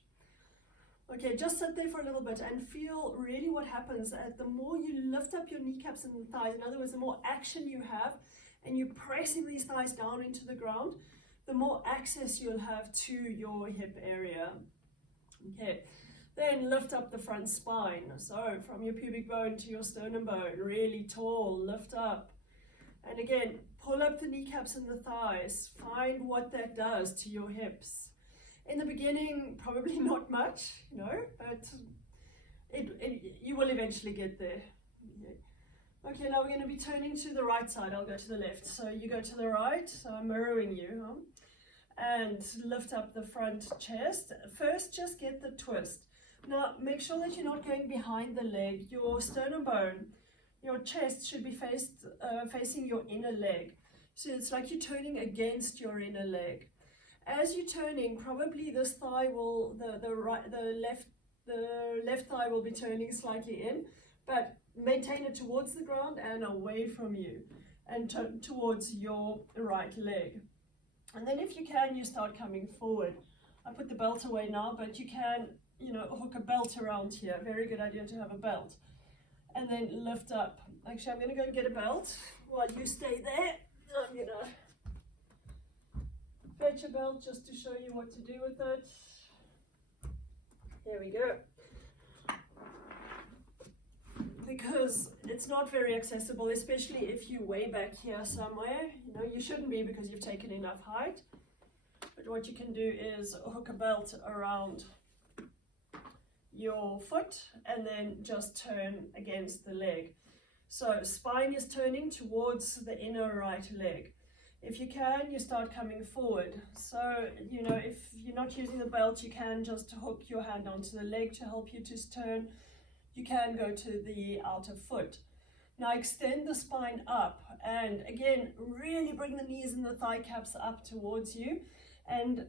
Okay, just sit there for a little bit and feel really what happens. The more you lift up your kneecaps and thighs, in other words, the more action you have, and you're pressing these thighs down into the ground, the more access you'll have to your hip area. Okay, then lift up the front spine. So from your pubic bone to your sternum bone, really tall, lift up. And again, pull up the kneecaps and the thighs. Find what that does to your hips. In the beginning, probably not much, you know, but you will eventually get there. Okay, now we're going to be turning to the right side. I'll go to the left. So you go to the right, so I'm mirroring you, and lift up the front chest. First, just get the twist. Now, make sure that you're not going behind the leg. Your sternum bone, your chest should be facing your inner leg. So it's like you're turning against your inner leg. As you're turning, probably this thigh will, the left thigh will be turning slightly in, but maintain it towards the ground and away from you, and turn towards your right leg. And then if you can, you start coming forward. I put the belt away now, but you can, you know, hook a belt around here. Very good idea to have a belt. And then lift up. Actually, I'm going to go and get a belt while you stay there. I'm going to fetch a belt just to show you what to do with it. There we go. Because it's not very accessible, especially if you're way back here somewhere. You know, you shouldn't be because you've taken enough height. But what you can do is hook a belt around your foot and then just turn against the leg. So spine is turning towards the inner right leg. If you can, you start coming forward. So, you know, if you're not using the belt, you can just hook your hand onto the leg to help you to turn. You can go to the outer foot. Now extend the spine up, and again, really bring the knees and the thigh caps up towards you. And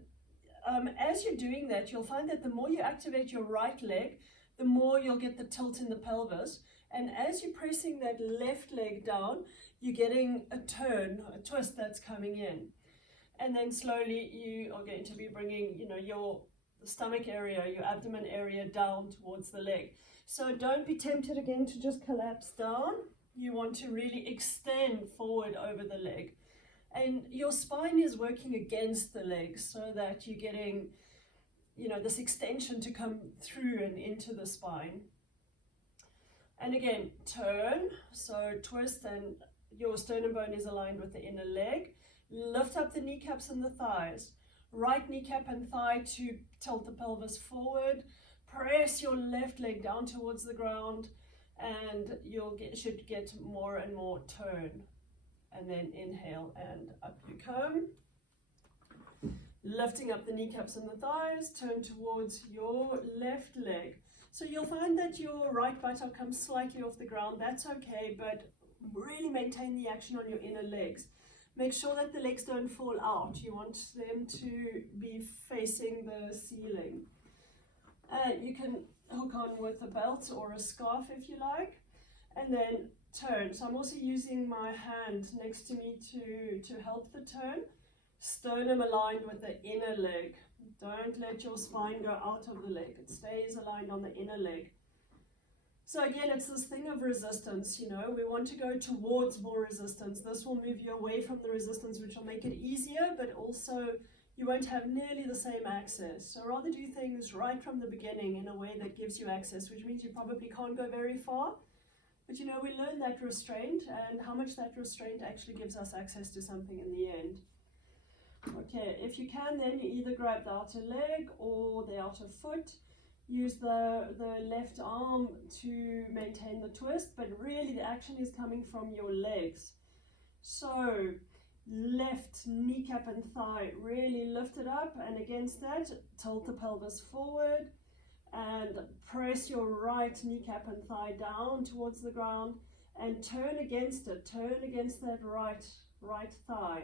as you're doing that, you'll find that the more you activate your right leg, the more you'll get the tilt in the pelvis. And as you're pressing that left leg down, you're getting a turn, a twist that's coming in. And then slowly you are going to be bringing, you know, your stomach area, your abdomen area down towards the leg. So don't be tempted again to just collapse down. You want to really extend forward over the leg. And your spine is working against the legs so that you're getting, you know, this extension to come through and into the spine. And again, turn, so twist, and your sternum bone is aligned with the inner leg. Lift up the kneecaps and the thighs. Right kneecap and thigh to tilt the pelvis forward. Press your left leg down towards the ground, and should get more and more turn. And then inhale and up you come. Lifting up the kneecaps and the thighs, turn towards your left leg. So you'll find that your right buttock comes slightly off the ground. That's okay, but really maintain the action on your inner legs. Make sure that the legs don't fall out. You want them to be facing the ceiling. You can hook on with a belt or a scarf if you like, and then turn. So I'm also using my hand next to me to help the turn. Sternum aligned with the inner leg. Don't let your spine go out of the leg. It stays aligned on the inner leg. So again, it's this thing of resistance, you know, we want to go towards more resistance. This will move you away from the resistance, which will make it easier, but also you won't have nearly the same access. So rather do things right from the beginning in a way that gives you access, which means you probably can't go very far. But you know, we learn that restraint and how much that restraint actually gives us access to something in the end. Okay, if you can, then you either grab the outer leg or the outer foot. Use the left arm to maintain the twist, but really the action is coming from your legs. So left kneecap and thigh, really lift it up, and against that, tilt the pelvis forward and press your right kneecap and thigh down towards the ground and turn against it, turn against that right thigh.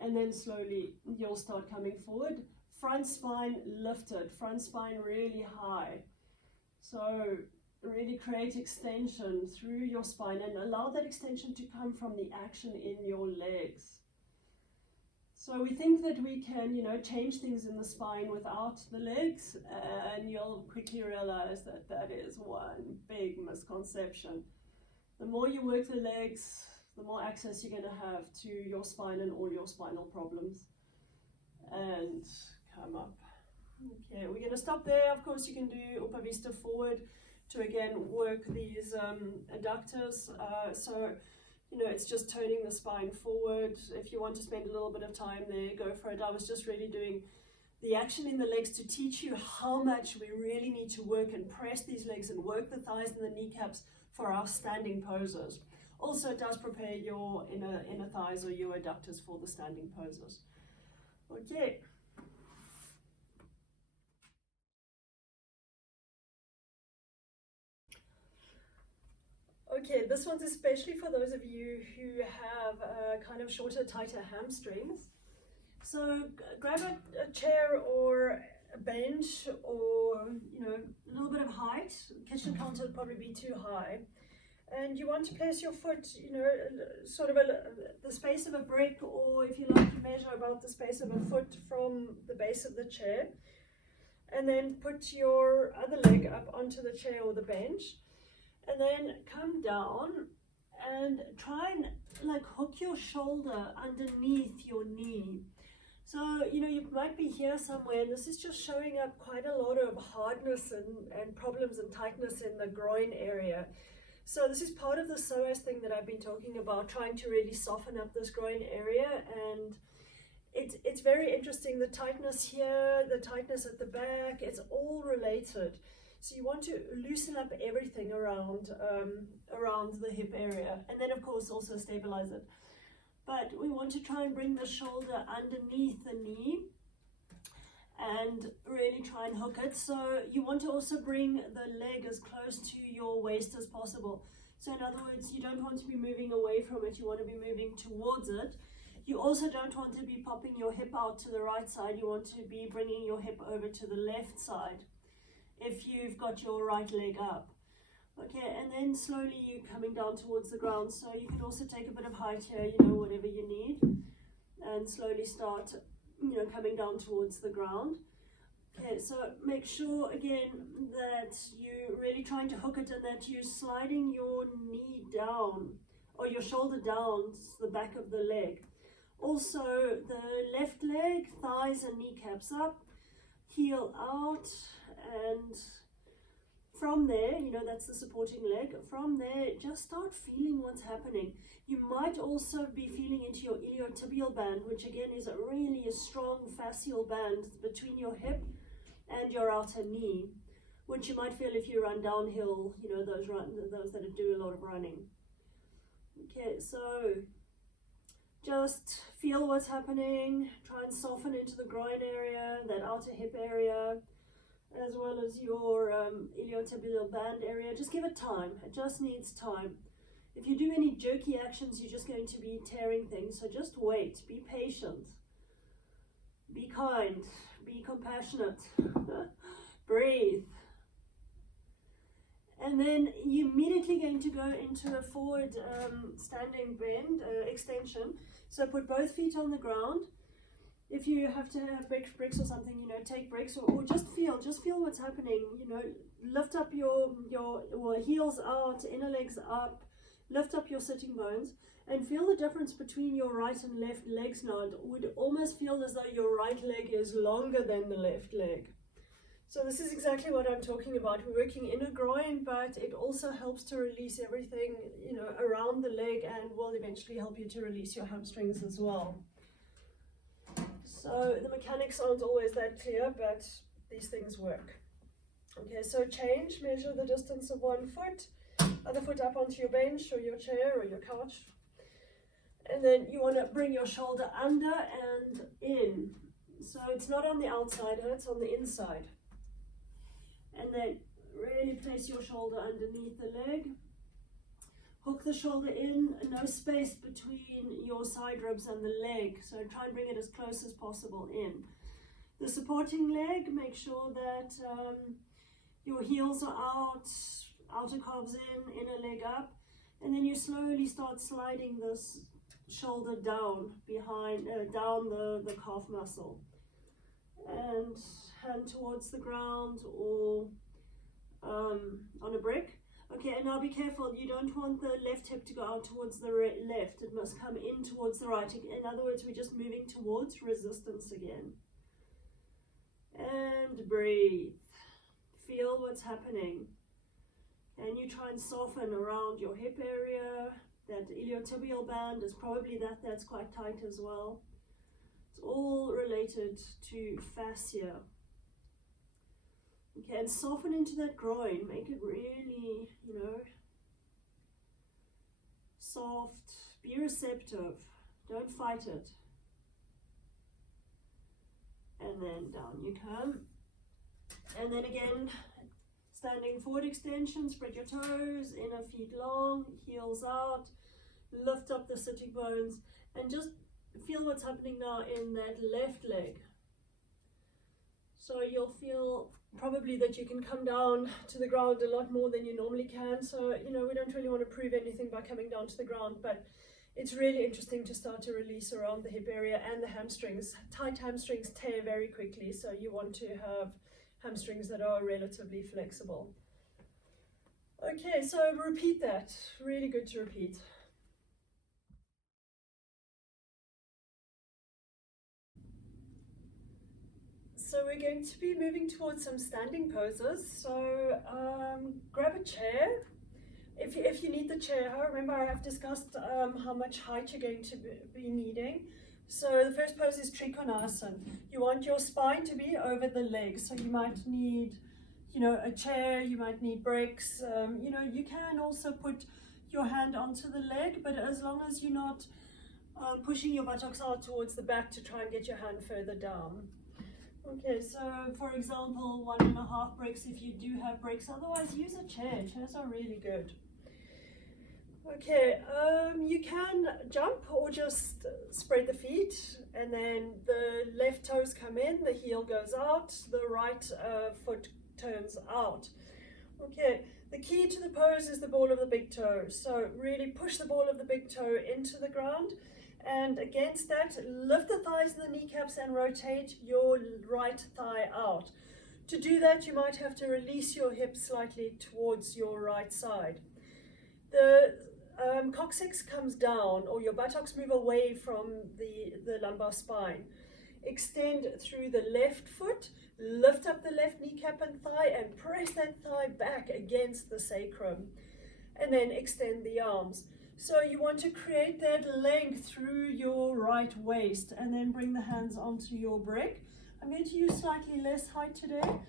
And then slowly you'll start coming forward. Front spine lifted, front spine really high. So really create extension through your spine and allow that extension to come from the action in your legs. So we think that we can, you know, change things in the spine without the legs, and you'll quickly realize that that is one big misconception. The more you work the legs, the more access you're going to have to your spine and all your spinal problems. And come up. Okay, we're going to stop there. Of course, you can do Upavista forward to again work these adductors. So you know, it's just turning the spine forward. If you want to spend a little bit of time there, go for it. I was just really doing the action in the legs to teach you how much we really need to work and press these legs and work the thighs and the kneecaps for our standing poses. Also, it does prepare your inner thighs or your adductors for the standing poses. Okay. Okay, this one's especially for those of you who have kind of shorter, tighter hamstrings. So grab a chair or a bench, or, you know, a little bit of height. Kitchen counter would probably be too high. And you want to place your foot, you know, sort of the space of a brick, or if you like, you measure about the space of a foot from the base of the chair. And then put your other leg up onto the chair or the bench. And then come down and try and like hook your shoulder underneath your knee. So, you know, you might be here somewhere, and this is just showing up quite a lot of hardness and problems and tightness in the groin area. So this is part of the psoas thing that I've been talking about, trying to really soften up this groin area. And it's very interesting, the tightness here, the tightness at the back, it's all related. So you want to loosen up everything around the hip area, and then of course also stabilize it. But we want to try and bring the shoulder underneath the knee and really try and hook it. So you want to also bring the leg as close to your waist as possible. So in other words, you don't want to be moving away from it, you want to be moving towards it. You also don't want to be popping your hip out to the right side, you want to be bringing your hip over to the left side if you've got your right leg up. Okay, and then slowly you're coming down towards the ground. So you can also take a bit of height here, you know, whatever you need, and slowly start, you know, coming down towards the ground. Okay, so make sure again that you're really trying to hook it and that you're sliding your knee down or your shoulder down the back of the leg. Also the left leg, thighs and kneecaps up, heel out, and from there, you know, that's the supporting leg. From there, just start feeling what's happening. You might also be feeling into your iliotibial band, which again is a strong fascial band between your hip and your outer knee, which you might feel if you run downhill, you know, those that do a lot of running. Okay, so just feel what's happening. Try and soften into the groin area, that outer hip area, as well as your iliotibial band area. Just give it time. It just needs time. If you do any jerky actions, you're just going to be tearing things. So just wait. Be patient. Be kind. Be compassionate. Breathe. And then you're immediately going to go into a forward standing bend, extension. So put both feet on the ground. If you have to have bricks or something, you know, take bricks, or just feel what's happening. You know, lift up your heels out, inner legs up, lift up your sitting bones, and feel the difference between your right and left legs now. It would almost feel as though your right leg is longer than the left leg. So this is exactly what I'm talking about. We're working inner groin, but it also helps to release everything, you know, around the leg, and will eventually help you to release your hamstrings as well. So the mechanics aren't always that clear, but these things work. Okay, so change, measure the distance of 1 foot, other foot up onto your bench or your chair or your couch. And then you want to bring your shoulder under and in. So it's not on the outside, it's on the inside. And then really place your shoulder underneath the leg. Hook the shoulder in, no space between your side ribs and the leg. So try and bring it as close as possible in. The supporting leg, make sure that your heels are out, outer calves in, inner leg up. And then you slowly start sliding this shoulder down behind, down the calf muscle. And hand towards the ground or on a brick. Okay, and now be careful, you don't want the left hip to go out towards the left, it must come in towards the right. In other words, we're just moving towards resistance again. And breathe. Feel what's happening. And you try and soften around your hip area, That iliotibial band is probably that's quite tight as well. It's all related to fascia. Okay, and soften into that groin. Make it really, soft. Be receptive. Don't fight it. And then down you come. And then again, standing forward extension, spread your toes, inner feet long, heels out, lift up the sitting bones, and just feel what's happening now in that left leg. So you'll feel probably that you can come down to the ground a lot more than you normally can. So, we don't really want to prove anything by coming down to the ground, but it's really interesting to start to release around the hip area and the hamstrings. Tight hamstrings tear very quickly, so you want to have hamstrings that are relatively flexible. Okay, so repeat that. Really good to repeat. So we're going to be moving towards some standing poses. So grab a chair. If you need the chair, remember I have discussed how much height you're going to be needing. So the first pose is Trikonasana. You want your spine to be over the legs. So you might need, a chair, you might need bricks. You can also put your hand onto the leg, but as long as you're not pushing your buttocks out towards the back to try and get your hand further down. Okay, so for example, 1.5 bricks if you do have bricks. Otherwise, use a chair. Chairs are really good. Okay, you can jump or just spread the feet, and then the left toes come in, the heel goes out, the right foot turns out. Okay, the key to the pose is the ball of the big toe. So really push the ball of the big toe into the ground, and against that, lift the thighs and the kneecaps and rotate your right thigh out. To do that, you might have to release your hips slightly towards your right side. The coccyx comes down, or your buttocks move away from the lumbar spine. Extend through the left foot, lift up the left kneecap and thigh, and press that thigh back against the sacrum. And then extend the arms. So you want to create that length through your right waist, and then bring the hands onto your brick. I'm going to use slightly less height today,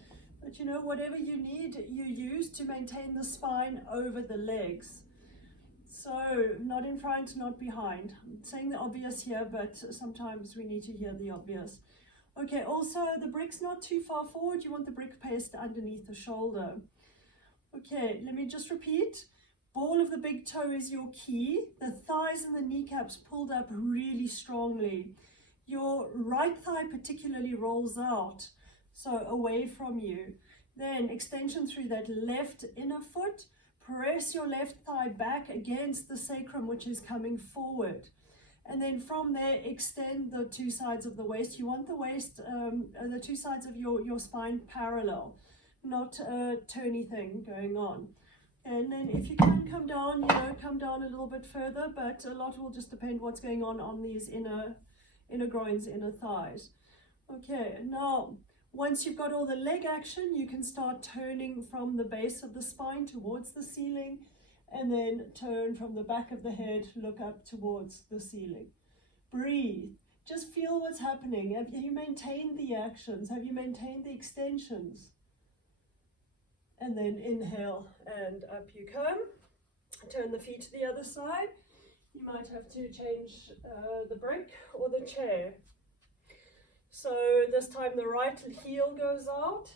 but whatever you need, you use to maintain the spine over the legs. So not in front, not behind. I'm saying the obvious here, but sometimes we need to hear the obvious. Okay, also the brick's not too far forward. You want the brick placed underneath the shoulder. Okay, let me just repeat. Ball of the big toe is your key. The thighs and the kneecaps pulled up really strongly. Your right thigh particularly rolls out, so away from you. Then extension through that left inner foot. Press your left thigh back against the sacrum, which is coming forward. And then from there, extend the two sides of the waist. You want the waist, the two sides of your spine parallel, not a turny thing going on. And then if you can come down, come down a little bit further, but a lot will just depend what's going on these inner groins, inner thighs. Okay, now, once you've got all the leg action, you can start turning from the base of the spine towards the ceiling, and then turn from the back of the head, look up towards the ceiling. Breathe. Just feel what's happening. Have you maintained the actions? Have you maintained the extensions? And then inhale and up you come. Turn the feet to the other side. You might have to change the brick or the chair. So this time the right heel goes out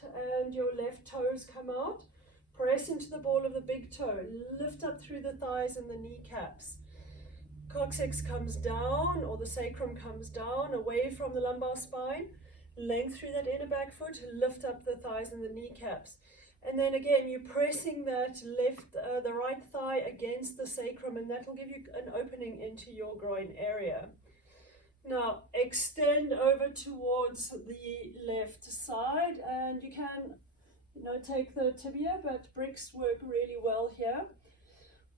and your left toes come out. Press into the ball of the big toe. Lift up through the thighs and the kneecaps. Coccyx comes down, or the sacrum comes down away from the lumbar spine. Length through that inner back foot. Lift up the thighs and the kneecaps. And then again, you're pressing that the right thigh against the sacrum, and that will give you an opening into your groin area. Now, extend over towards the left side, and you can, take the tibia, but bricks work really well here.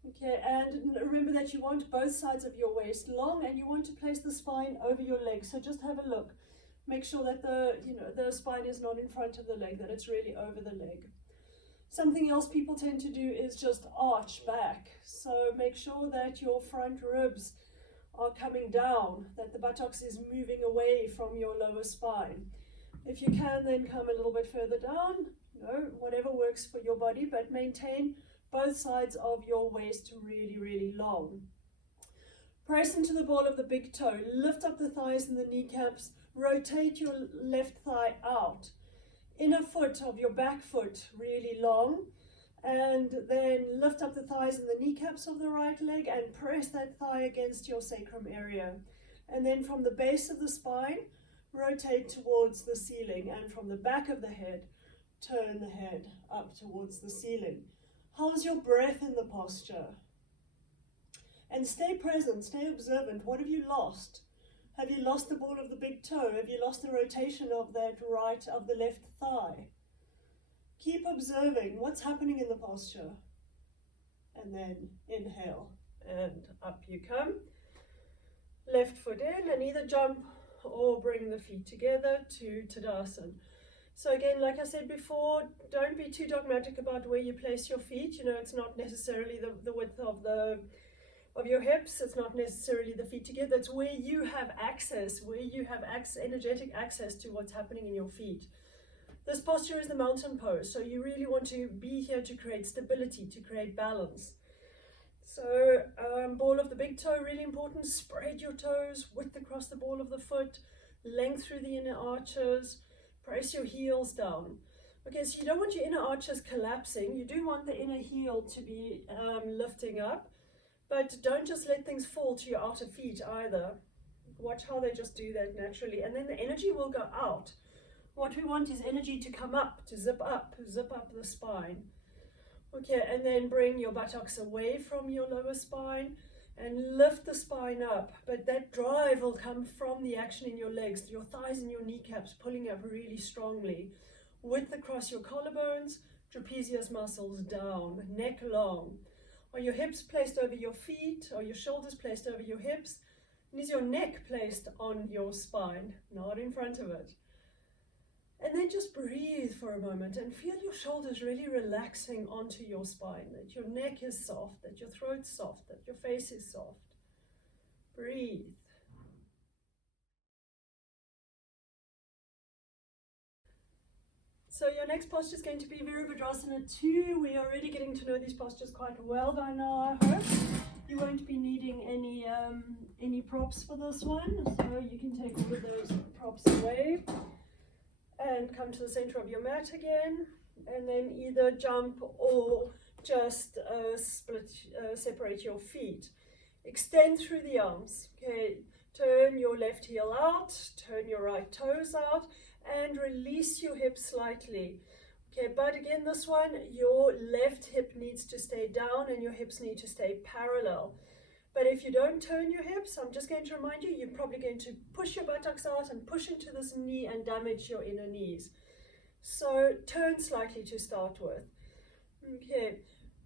Okay, and remember that you want both sides of your waist long, and you want to place the spine over your legs. So just have a look. Make sure that the spine is not in front of the leg, that it's really over the leg. Something else people tend to do is just arch back. So make sure that your front ribs are coming down, that the buttocks is moving away from your lower spine. If you can, then come a little bit further down, whatever works for your body, but maintain both sides of your waist really, really long. Press into the ball of the big toe, lift up the thighs and the kneecaps, rotate your left thigh out. Inner foot of your back foot really long, and then lift up the thighs and the kneecaps of the right leg and press that thigh against your sacrum area. And then from the base of the spine, rotate towards the ceiling, and from the back of the head, turn the head up towards the ceiling. How's your breath in the posture? And stay present, stay observant. What have you lost? Have you lost the ball of the big toe? Have you lost the rotation of that of the left thigh? Keep observing what's happening in the posture. And then inhale and up you come. Left foot in and either jump or bring the feet together to Tadasana. So again, like I said before, don't be too dogmatic about where you place your feet. It's not necessarily the width of your hips, it's not necessarily the feet together, it's where you have access, energetic access to what's happening in your feet. This posture is the mountain pose, so you really want to be here to create stability, to create balance. So ball of the big toe, really important. Spread your toes, width across the ball of the foot, length through the inner arches, press your heels down. Okay, so you don't want your inner arches collapsing, you do want the inner heel to be lifting up. But don't just let things fall to your outer feet either. Watch how they just do that naturally. And then the energy will go out. What we want is energy to come up, to zip up the spine. Okay, and then bring your buttocks away from your lower spine and lift the spine up. But that drive will come from the action in your legs, your thighs and your kneecaps pulling up really strongly. Width across your collarbones, trapezius muscles down, neck long. Are your hips placed over your feet? Are your shoulders placed over your hips? And is your neck placed on your spine, not in front of it? And then just breathe for a moment and feel your shoulders really relaxing onto your spine, that your neck is soft, that your throat's soft, that your face is soft. Breathe. So your next posture is going to be Virabhadrasana 2. We are already getting to know these postures quite well by now, I hope. You won't be needing any props for this one, so you can take all of those props away and come to the center of your mat again, and then either jump or just separate your feet. Extend through the arms. Okay, turn your left heel out, turn your right toes out, and release your hips slightly. Okay, but again, this one, your left hip needs to stay down and your hips need to stay parallel. But if you don't turn your hips, I'm just going to remind you, you're probably going to push your buttocks out and push into this knee and damage your inner knees. So turn slightly to start with. Okay,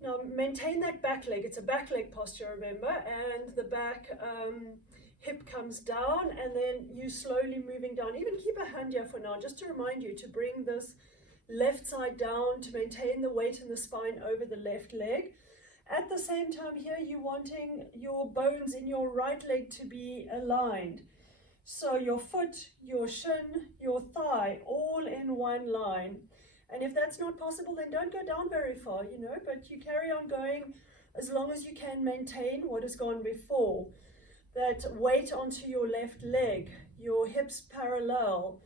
now maintain that back leg. It's a back leg posture, remember, and the back hip comes down, and then you slowly moving down. Even keep a hand here for now, just to remind you to bring this left side down to maintain the weight in the spine over the left leg. At the same time here, you're wanting your bones in your right leg to be aligned. So your foot, your shin, your thigh, all in one line. And if that's not possible, then don't go down very far, but you carry on going as long as you can maintain what has gone before. That weight onto your left leg, your hips parallel,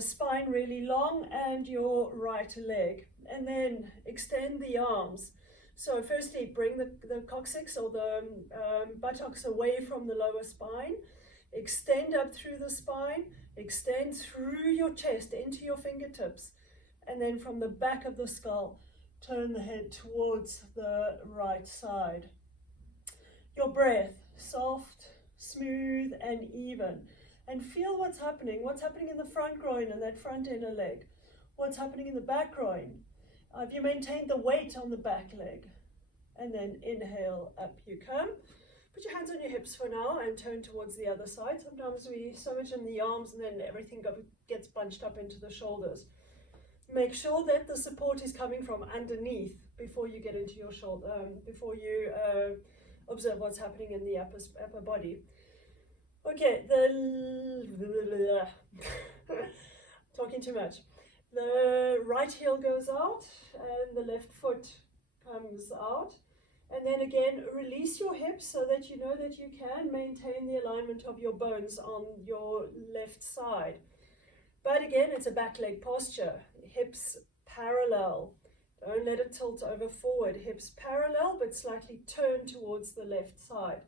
spine really long, and your right leg. And then extend the arms. So firstly, bring the coccyx or the buttocks away from the lower spine. Extend up through the spine. Extend through your chest into your fingertips. And then from the back of the skull, turn the head towards the right side. Your breath, soft, smooth, and even. And feel what's happening in the front groin and that front inner leg. What's happening in the back groin. Have you maintained the weight on the back leg? And then inhale, up you come. Put your hands on your hips for now and turn towards the other side. Sometimes we so much in the arms and then everything gets bunched up into the shoulders. Make sure that the support is coming from underneath before you get into your shoulder, before you observe what's happening in the upper body. Okay, talking too much. The right heel goes out and the left foot comes out. And then again, release your hips so that you know that you can maintain the alignment of your bones on your left side. But again, it's a back leg posture. Hips parallel. Don't let it tilt over forward. Hips parallel, but slightly turn towards the left side.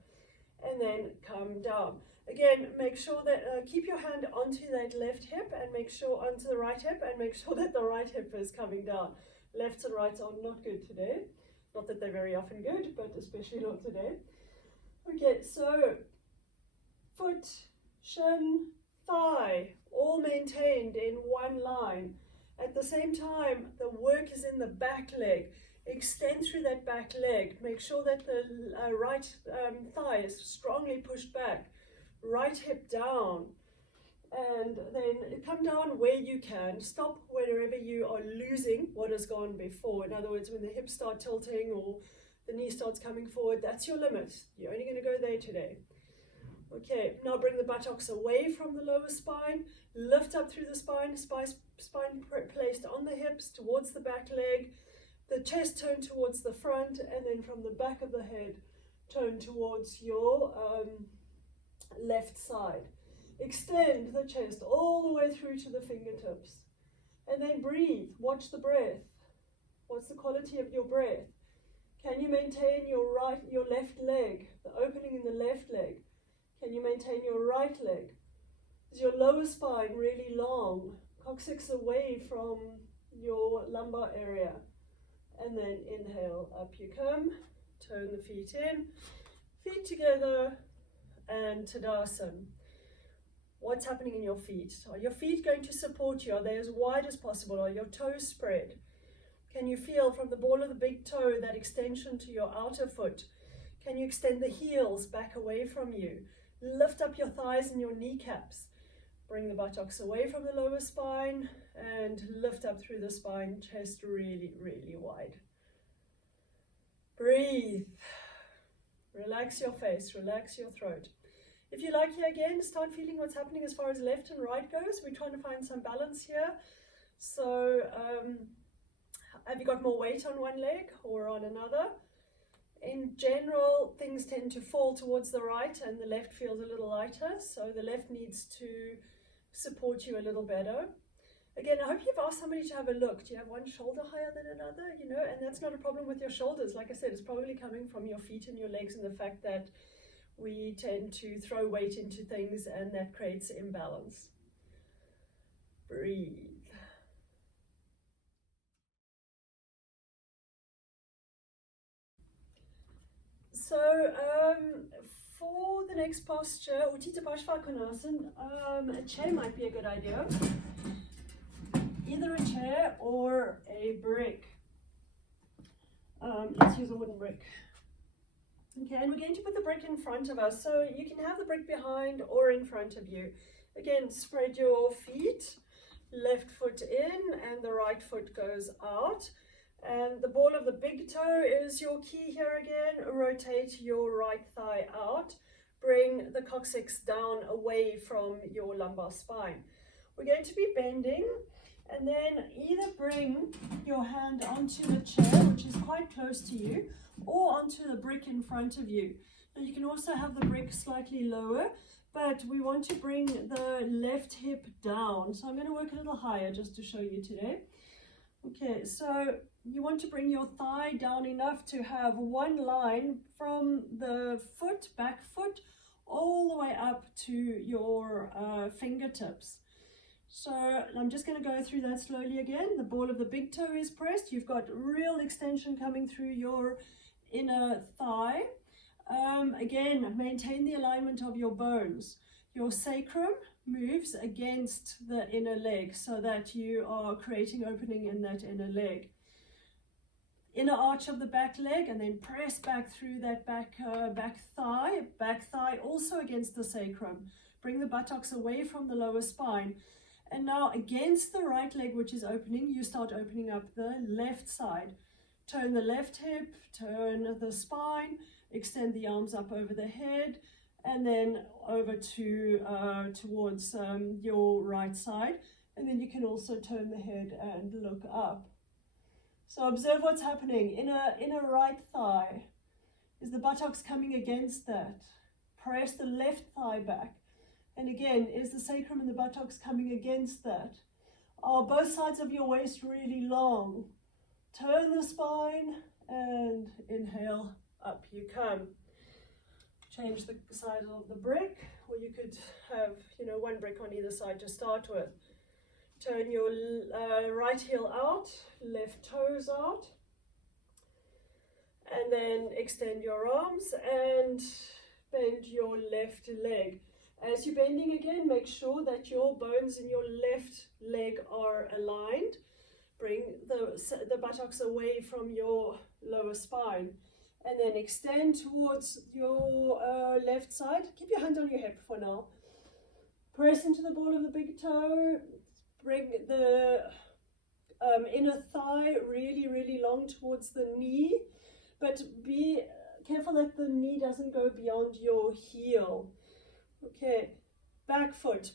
And then come down. Again, make sure that, keep your hand onto that left hip and make sure, onto the right hip, and make sure that the right hip is coming down. Left and right are not good today. Not that they're very often good, but especially not today. Okay, so foot, shin, thigh, all maintained in one line. At the same time, the work is in the back leg. Extend through that back leg. Make sure that the right thigh is strongly pushed back. Right hip down. And then come down where you can. Stop wherever you are losing what has gone before. In other words, when the hips start tilting or the knee starts coming forward, that's your limit. You're only going to go there today. Okay, now bring the buttocks away from the lower spine. Lift up through the spine, spine placed on the hips towards the back leg. The chest turn towards the front, and then from the back of the head, turn towards your left side. Extend the chest all the way through to the fingertips. And then breathe. Watch the breath. What's the quality of your breath? Can you maintain your left leg, the opening in the left leg? Can you maintain your right leg? Is your lower spine really long? Coccyx away from your lumbar area. And then inhale, up you come. Turn the feet in. Feet together. And Tadasana. What's happening in your feet? Are your feet going to support you? Are they as wide as possible? Are your toes spread? Can you feel from the ball of the big toe that extension to your outer foot? Can you extend the heels back away from you? Lift up your thighs and your kneecaps. Bring the buttocks away from the lower spine and lift up through the spine, chest really, really wide. Breathe. Relax your face, relax your throat. If you like here again, start feeling what's happening as far as left and right goes. We're trying to find some balance here. So have you got more weight on one leg or on another? In general, things tend to fall towards the right and the left feels a little lighter. So the left needs to support you a little better. Again, I hope you've asked somebody to have a look. Do you have one shoulder higher than another? You know, and that's not a problem with your shoulders. Like I said, it's probably coming from your feet and your legs and the fact that we tend to throw weight into things and that creates imbalance. Breathe. So for the next posture, Uttita Parsvakonasana, a chair might be a good idea. Either a chair or a brick. Let's use a wooden brick. Okay, and we're going to put the brick in front of us. So you can have the brick behind or in front of you. Again, spread your feet, left foot in and the right foot goes out. And the ball of the big toe is your key here again. Rotate your right thigh out. Bring the coccyx down away from your lumbar spine. We're going to be bending. And then either bring your hand onto the chair, which is quite close to you, or onto the brick in front of you. Now you can also have the brick slightly lower, but we want to bring the left hip down. So I'm going to work a little higher just to show you today. Okay, so you want to bring your thigh down enough to have one line from the foot, back foot, all the way up to your fingertips. So I'm just going to go through that slowly again. The ball of the big toe is pressed. You've got real extension coming through your inner thigh. Again, maintain the alignment of your bones. Your sacrum moves against the inner leg so that you are creating opening in that inner leg. Inner arch of the back leg, and then press back through that back thigh also against the sacrum. Bring the buttocks away from the lower spine. And now against the right leg, which is opening, you start opening up the left side. Turn the left hip, turn the spine, extend the arms up over the head, and then over to towards your right side. And then you can also turn the head and look up. So observe what's happening. In a right thigh, is the buttocks coming against that? Press the left thigh back. And again, is the sacrum and the buttocks coming against that? Are both sides of your waist really long? Turn the spine and inhale, up you come. Change the size of the brick, or you could have, one brick on either side to start with. Turn your right heel out, left toes out, and then extend your arms and bend your left leg. As you're bending again, make sure that your bones in your left leg are aligned. Bring the buttocks away from your lower spine. And then extend towards your left side. Keep your hand on your hip for now. Press into the ball of the big toe. Bring the inner thigh really, really long towards the knee. But be careful that the knee doesn't go beyond your heel. Okay, back foot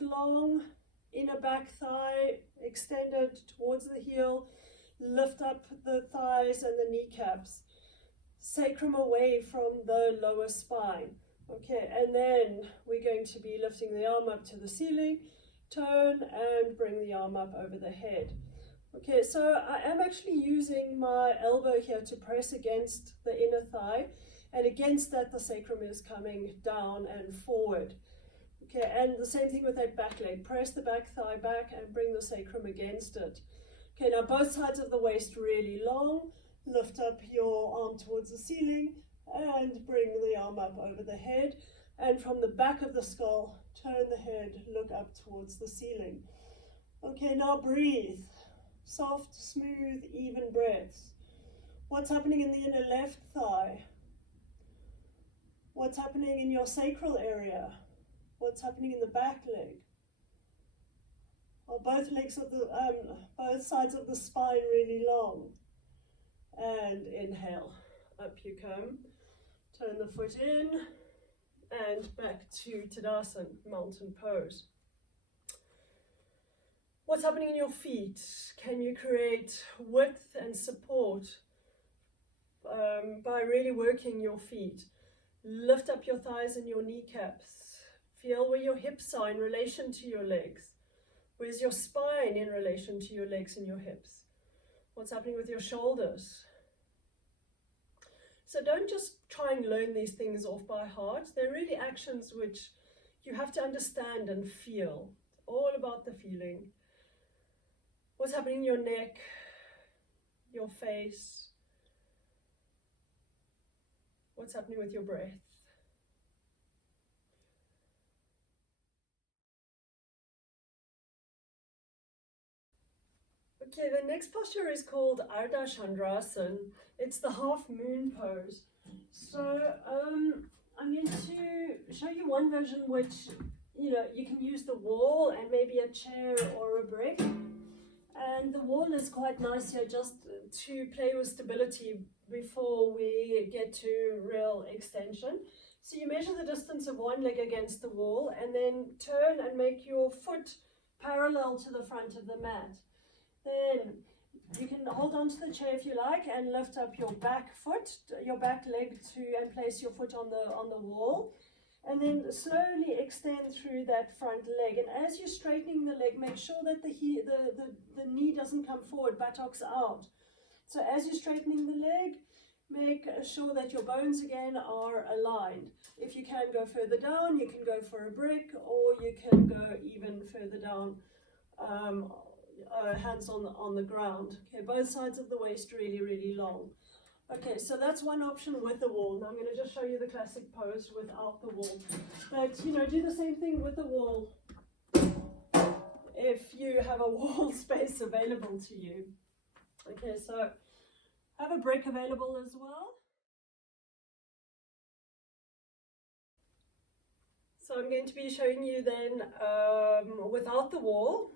long, inner back thigh extended towards the heel, lift up the thighs and the kneecaps, sacrum away from the lower spine. Okay, and then we're going to be lifting the arm up to the ceiling, turn and bring the arm up over the head. Okay, so I am actually using my elbow here to press against the inner thigh. And against that, the sacrum is coming down and forward. Okay, and the same thing with that back leg. Press the back thigh back and bring the sacrum against it. Okay, now both sides of the waist really long. Lift up your arm towards the ceiling and bring the arm up over the head. And from the back of the skull, turn the head, look up towards the ceiling. Okay, now breathe. Soft, smooth, even breaths. What's happening in the inner left thigh? What's happening in your sacral area? What's happening in the back leg? Are both legs of the both sides of the spine really long? And inhale, up you come. Turn the foot in and back to Tadasana, mountain pose. What's happening in your feet? Can you create width and support by really working your feet? Lift up your thighs and your kneecaps. Feel where your hips are in relation to your legs. Where's your spine in relation to your legs and your hips? What's happening with your shoulders? So don't just try and learn these things off by heart. They're really actions which you have to understand and feel. It's all about the feeling. What's happening in your neck, your face? What's happening with your breath? Okay, the next posture is called Ardha Chandrasana. It's the half moon pose. So I'm going to show you one version which, you can use the wall and maybe a chair or a brick. And the wall is quite nice here just to play with stability before we get to real extension. So you measure the distance of one leg against the wall and then turn and make your foot parallel to the front of the mat. Then you can hold on to the chair if you like and lift up your back foot, your back leg and place your foot on the wall. And then slowly extend through that front leg. And as you're straightening the leg, make sure that the knee doesn't come forward, buttocks out. So as you're straightening the leg, make sure that your bones again are aligned. If you can go further down, you can go for a brick, or you can go even further down, hands on the ground. Okay, both sides of the waist really, really long. Okay, so that's one option with the wall. Now I'm going to just show you the classic pose without the wall. But, do the same thing with the wall if you have a wall space available to you. Okay, so have a brick available as well. So I'm going to be showing you then without the wall.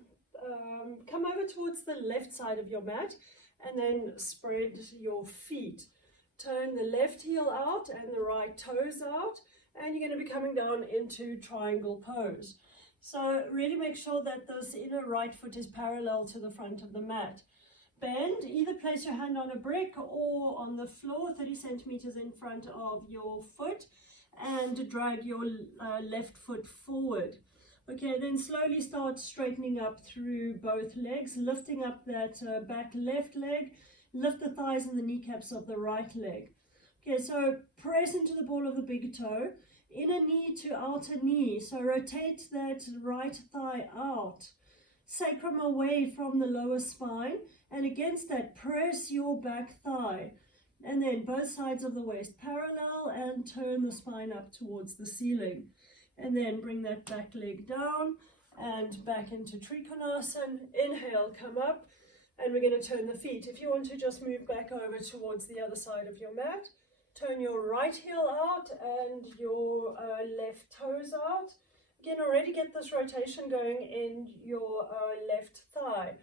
Come over towards the left side of your mat and then spread your feet. Turn the left heel out and the right toes out, and you're going to be coming down into triangle pose. So really make sure that this inner right foot is parallel to the front of the mat. Bend, either place your hand on a brick or on the floor 30 centimeters in front of your foot, and drag your left foot forward. Okay, then slowly start straightening up through both legs, lifting up that back left leg, lift the thighs and the kneecaps of the right leg. Okay, so press into the ball of the big toe, inner knee to outer knee, so rotate that right thigh out, sacrum away from the lower spine, and against that press your back thigh. And then both sides of the waist parallel and turn the spine up towards the ceiling. And then bring that back leg down and back into Trikonasana. Inhale, come up, and we're going to turn the feet. If you want to just move back over towards the other side of your mat, turn your right heel out and your left toes out. Again, already get this rotation going in your left thigh.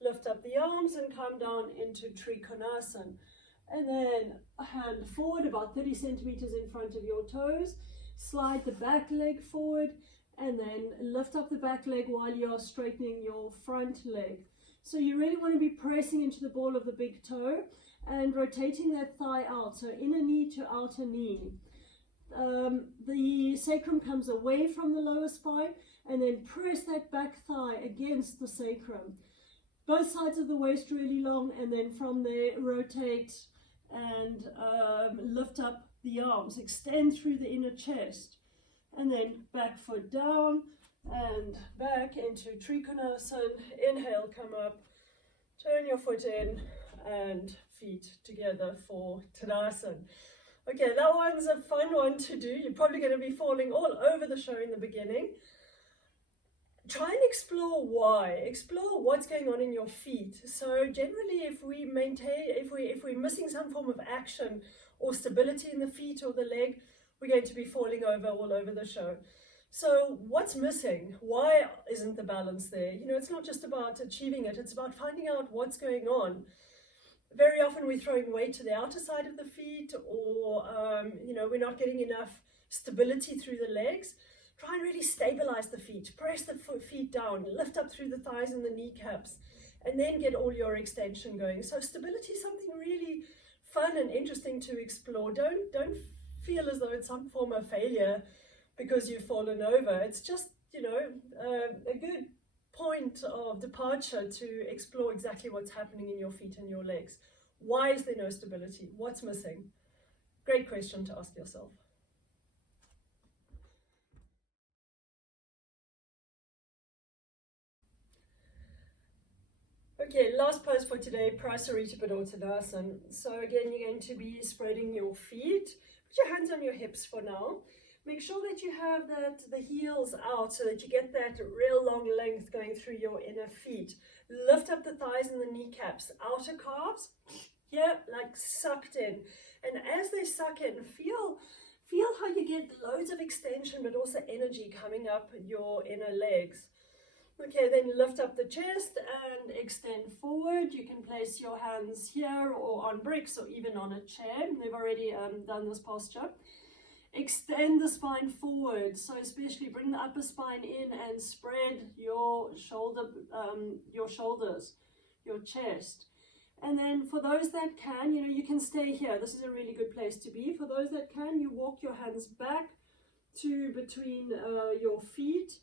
Lift up the arms and come down into Trikonasana. And then hand forward about 30 centimeters in front of your toes. Slide the back leg forward and then lift up the back leg while you are straightening your front leg. So you really want to be pressing into the ball of the big toe and rotating that thigh out. So inner knee to outer knee. The sacrum comes away from the lower spine, and then press that back thigh against the sacrum. Both sides of the waist really long, and then from there rotate and lift up the arms, extend through the inner chest, and then back foot down and back into Trikonasana. Inhale, come up, turn your foot in and feet together for Tadasana. Okay, that one's a fun one to do. You're probably going to be falling all over the show in the beginning. Try and explore why. Explore what's going on in your feet. So generally, if we're missing some form of action or stability in the feet or the leg, we're going to be falling over all over the show. So what's missing? Why isn't the balance there? You know, it's not just about achieving it. It's about finding out what's going on. Very often we're throwing weight to the outer side of the feet, or we're not getting enough stability through the legs. Try and really stabilize the feet. Press the feet down, lift up through the thighs and the kneecaps, and then get all your extension going. So stability is something really fun and interesting to explore. Don't feel as though it's some form of failure because you've fallen over. It's just, a good point of departure to explore exactly what's happening in your feet and your legs. Why is there no stability? What's missing? Great question to ask yourself. Okay, last pose for today, Prasarita Padottanasana. So again, you're going to be spreading your feet. Put your hands on your hips for now. Make sure that you have the heels out so that you get that real long length going through your inner feet. Lift up the thighs and the kneecaps, outer calves, here, like sucked in. And as they suck in, feel how you get loads of extension, but also energy coming up your inner legs. Okay, then lift up the chest and extend forward. You can place your hands here or on bricks or even on a chair. We've already done this posture. Extend the spine forward, so especially bring the upper spine in and spread your shoulders, your chest. And then for those that can, you can stay here. This is a really good place to be. For those that can, you walk your hands back to between your feet,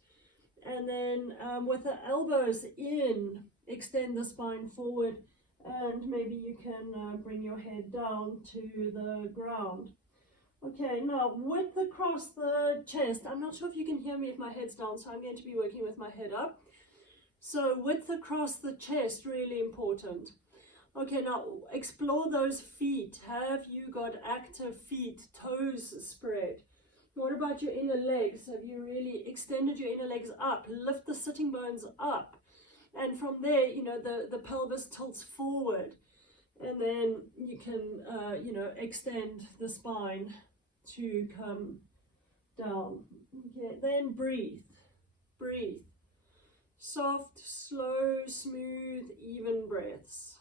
and then with the elbows in, extend the spine forward, and maybe you can bring your head down to the ground. Okay, now width across the chest. I'm not sure if you can hear me if my head's down, so I'm going to be working with my head up. So width across the chest, really important. Okay, now explore those feet. Have you got active feet, toes spread? What about your inner legs? Have you really extended your inner legs up? Lift the sitting bones up. And from there, the pelvis tilts forward. And then you can, extend the spine to come down. Okay, then breathe. Breathe. Soft, slow, smooth, even breaths.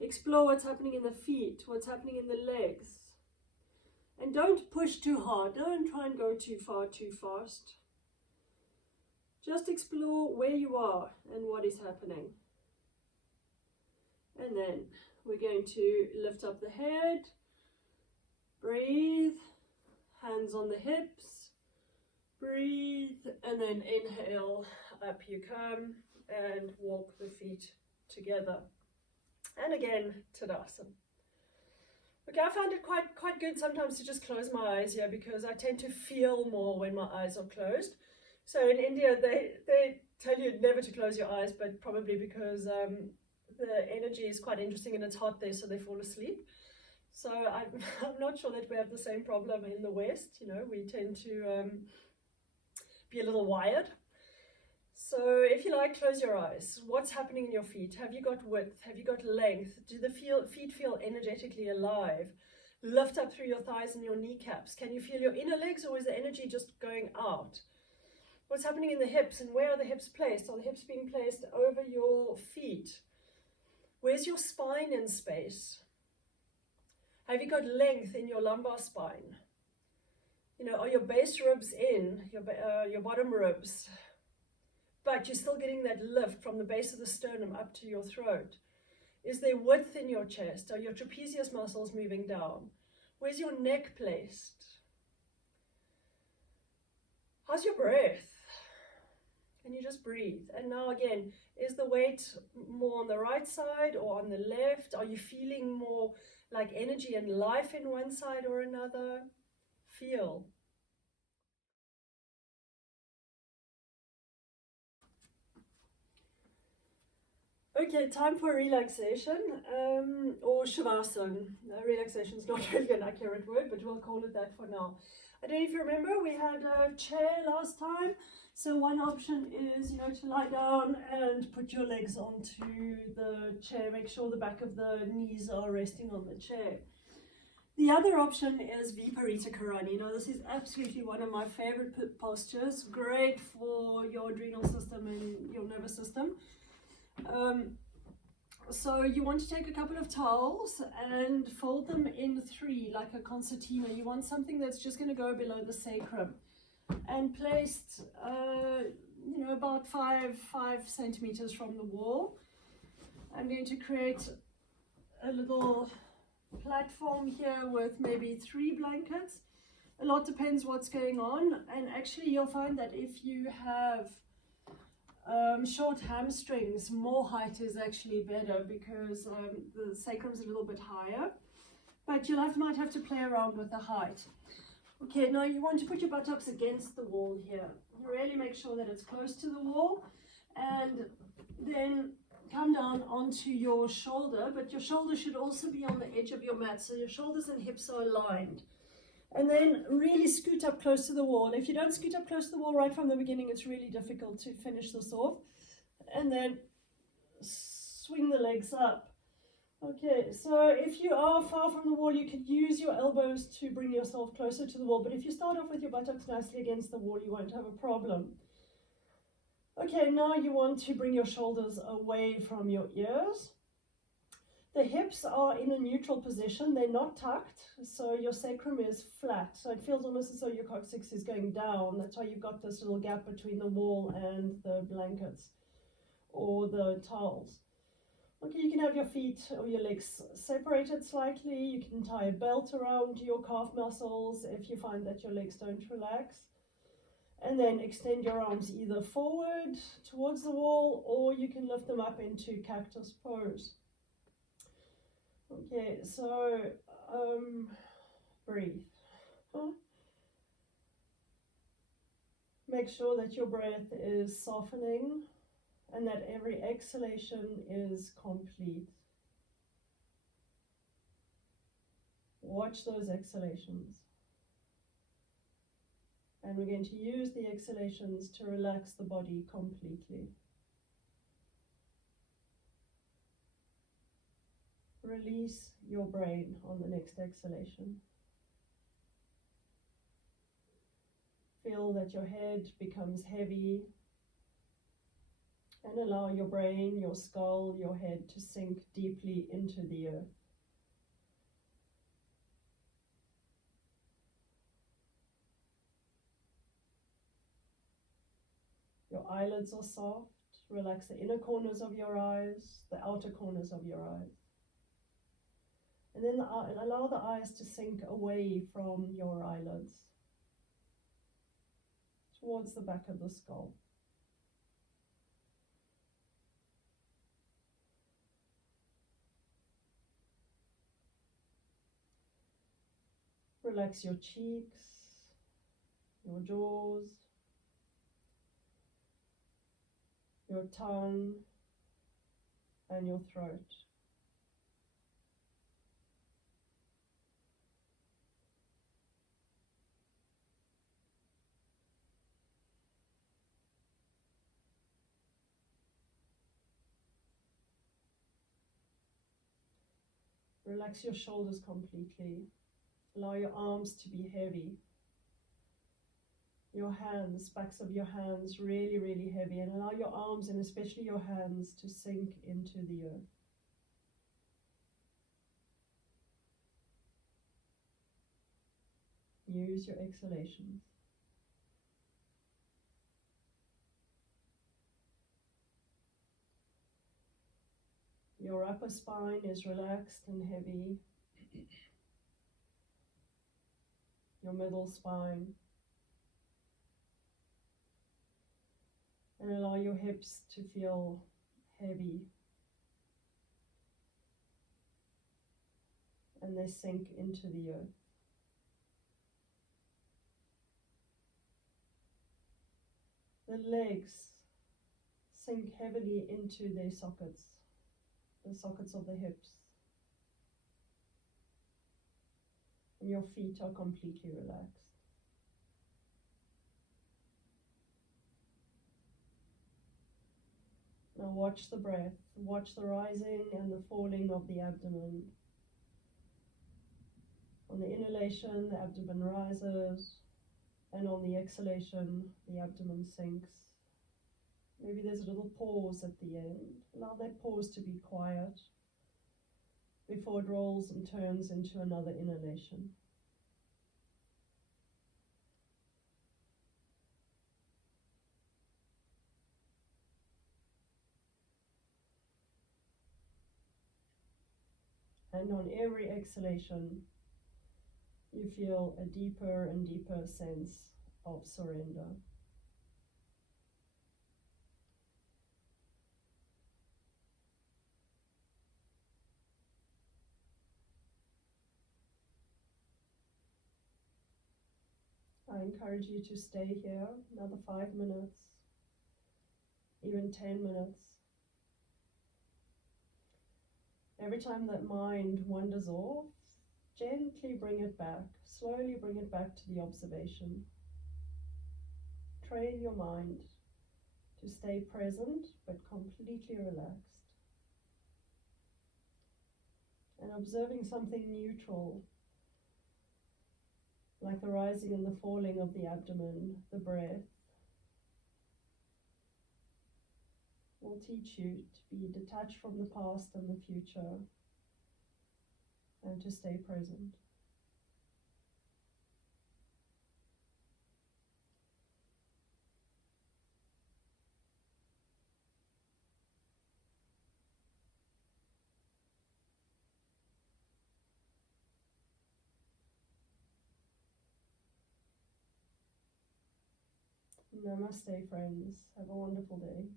Explore what's happening in the feet, what's happening in the legs. And don't push too hard. Don't try and go too far, too fast. Just explore where you are and what is happening. And then we're going to lift up the head. Breathe. Hands on the hips. Breathe. And then inhale. Up you come. And walk the feet together. And again, Tadasana. Okay, I find it quite good sometimes to just close my eyes here because I tend to feel more when my eyes are closed. So in India, they tell you never to close your eyes, but probably because the energy is quite interesting and it's hot there, so they fall asleep. So I'm not sure that we have the same problem in the West. You know, we tend to be a little wired. So if you like, close your eyes. What's happening in your feet? Have you got width? Have you got length? Do the feet feel energetically alive? Lift up through your thighs and your kneecaps. Can you feel your inner legs, or is the energy just going out? What's happening in the hips, and where are the hips placed? Are the hips being placed over your feet? Where's your spine in space? Have you got length in your lumbar spine? You know, are your base ribs in, your bottom ribs? But you're still getting that lift from the base of the sternum up to your throat. Is there width in your chest? Are your trapezius muscles moving down? Where's your neck placed? How's your breath? Can you just breathe? And now again, is the weight more on the right side or on the left? Are you feeling more like energy and life in one side or another? Feel. Okay, time for relaxation, or shavasana. Relaxation is not really an accurate word, but we'll call it that for now. I don't know if you remember, we had a chair last time. So one option is, you know, to lie down and put your legs onto the chair. Make sure the back of the knees are resting on the chair. The other option is viparita karani. Now, this is absolutely one of my favorite postures. Great for your adrenal system and your nervous system. So you want to take a couple of towels and fold them in three, like a concertina. You want something that's just going to go below the sacrum, and placed, you know, about five centimeters from the wall. I'm going to create a little platform here with maybe 3 blankets. A lot depends what's going on, and actually you'll find that if you have short hamstrings, more height is actually better because the sacrum is a little bit higher, but you might have to play around with the height. Okay, now you want to put your buttocks against the wall here. Really make sure that it's close to the wall, and then come down onto your shoulder, but your shoulder should also be on the edge of your mat, so your shoulders and hips are aligned. And then really scoot up close to the wall. If you don't scoot up close to the wall right from the beginning, it's really difficult to finish this off. And then swing the legs up. Okay, so if you are far from the wall, you could use your elbows to bring yourself closer to the wall. But if you start off with your buttocks nicely against the wall, you won't have a problem. Okay, now you want to bring your shoulders away from your ears. The hips are in a neutral position, they're not tucked, so your sacrum is flat. So it feels almost as though your coccyx is going down. That's why you've got this little gap between the wall and the blankets or the towels. Okay, you can have your feet or your legs separated slightly. You can tie a belt around your calf muscles if you find that your legs don't relax. And then extend your arms either forward towards the wall, or you can lift them up into cactus pose. Okay, so breathe. Make sure that your breath is softening and that every exhalation is complete. Watch those exhalations. And we're going to use the exhalations to relax the body completely. Release your brain on the next exhalation. Feel that your head becomes heavy, and allow your brain, your skull, your head to sink deeply into the earth. Your eyelids are soft. Relax the inner corners of your eyes, the outer corners of your eyes. And then allow the eyes to sink away from your eyelids, towards the back of the skull. Relax your cheeks, your jaws, your tongue, and your throat. Relax your shoulders completely. Allow your arms to be heavy. Your hands, backs of your hands, really, really heavy. And allow your arms and especially your hands to sink into the earth. Use your exhalations. Your upper spine is relaxed and heavy. Your middle spine. And allow your hips to feel heavy. And they sink into the earth. The legs sink heavily into their sockets, the sockets of the hips. And your feet are completely relaxed. Now watch the breath, watch the rising and the falling of the abdomen. On the inhalation, the abdomen rises, and on the exhalation, the abdomen sinks. Maybe there's a little pause at the end. Allow that pause to be quiet before it rolls and turns into another inhalation. And on every exhalation, you feel a deeper and deeper sense of surrender. I encourage you to stay here another 5 minutes, even 10 minutes. Every time that mind wanders off, gently bring it back, slowly bring it back to the observation. Train your mind to stay present but completely relaxed. And observing something neutral, like the rising and the falling of the abdomen, the breath, will teach you to be detached from the past and the future and to stay present. Namaste, friends. Have a wonderful day.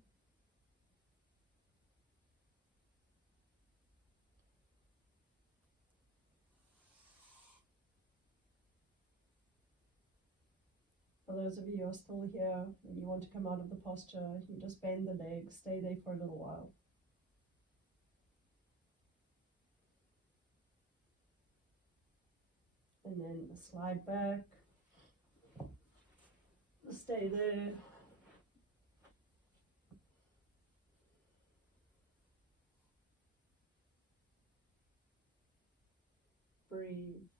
For those of you who are still here and you want to come out of the posture, you just bend the legs, stay there for a little while. And then slide back, stay there. Breathe.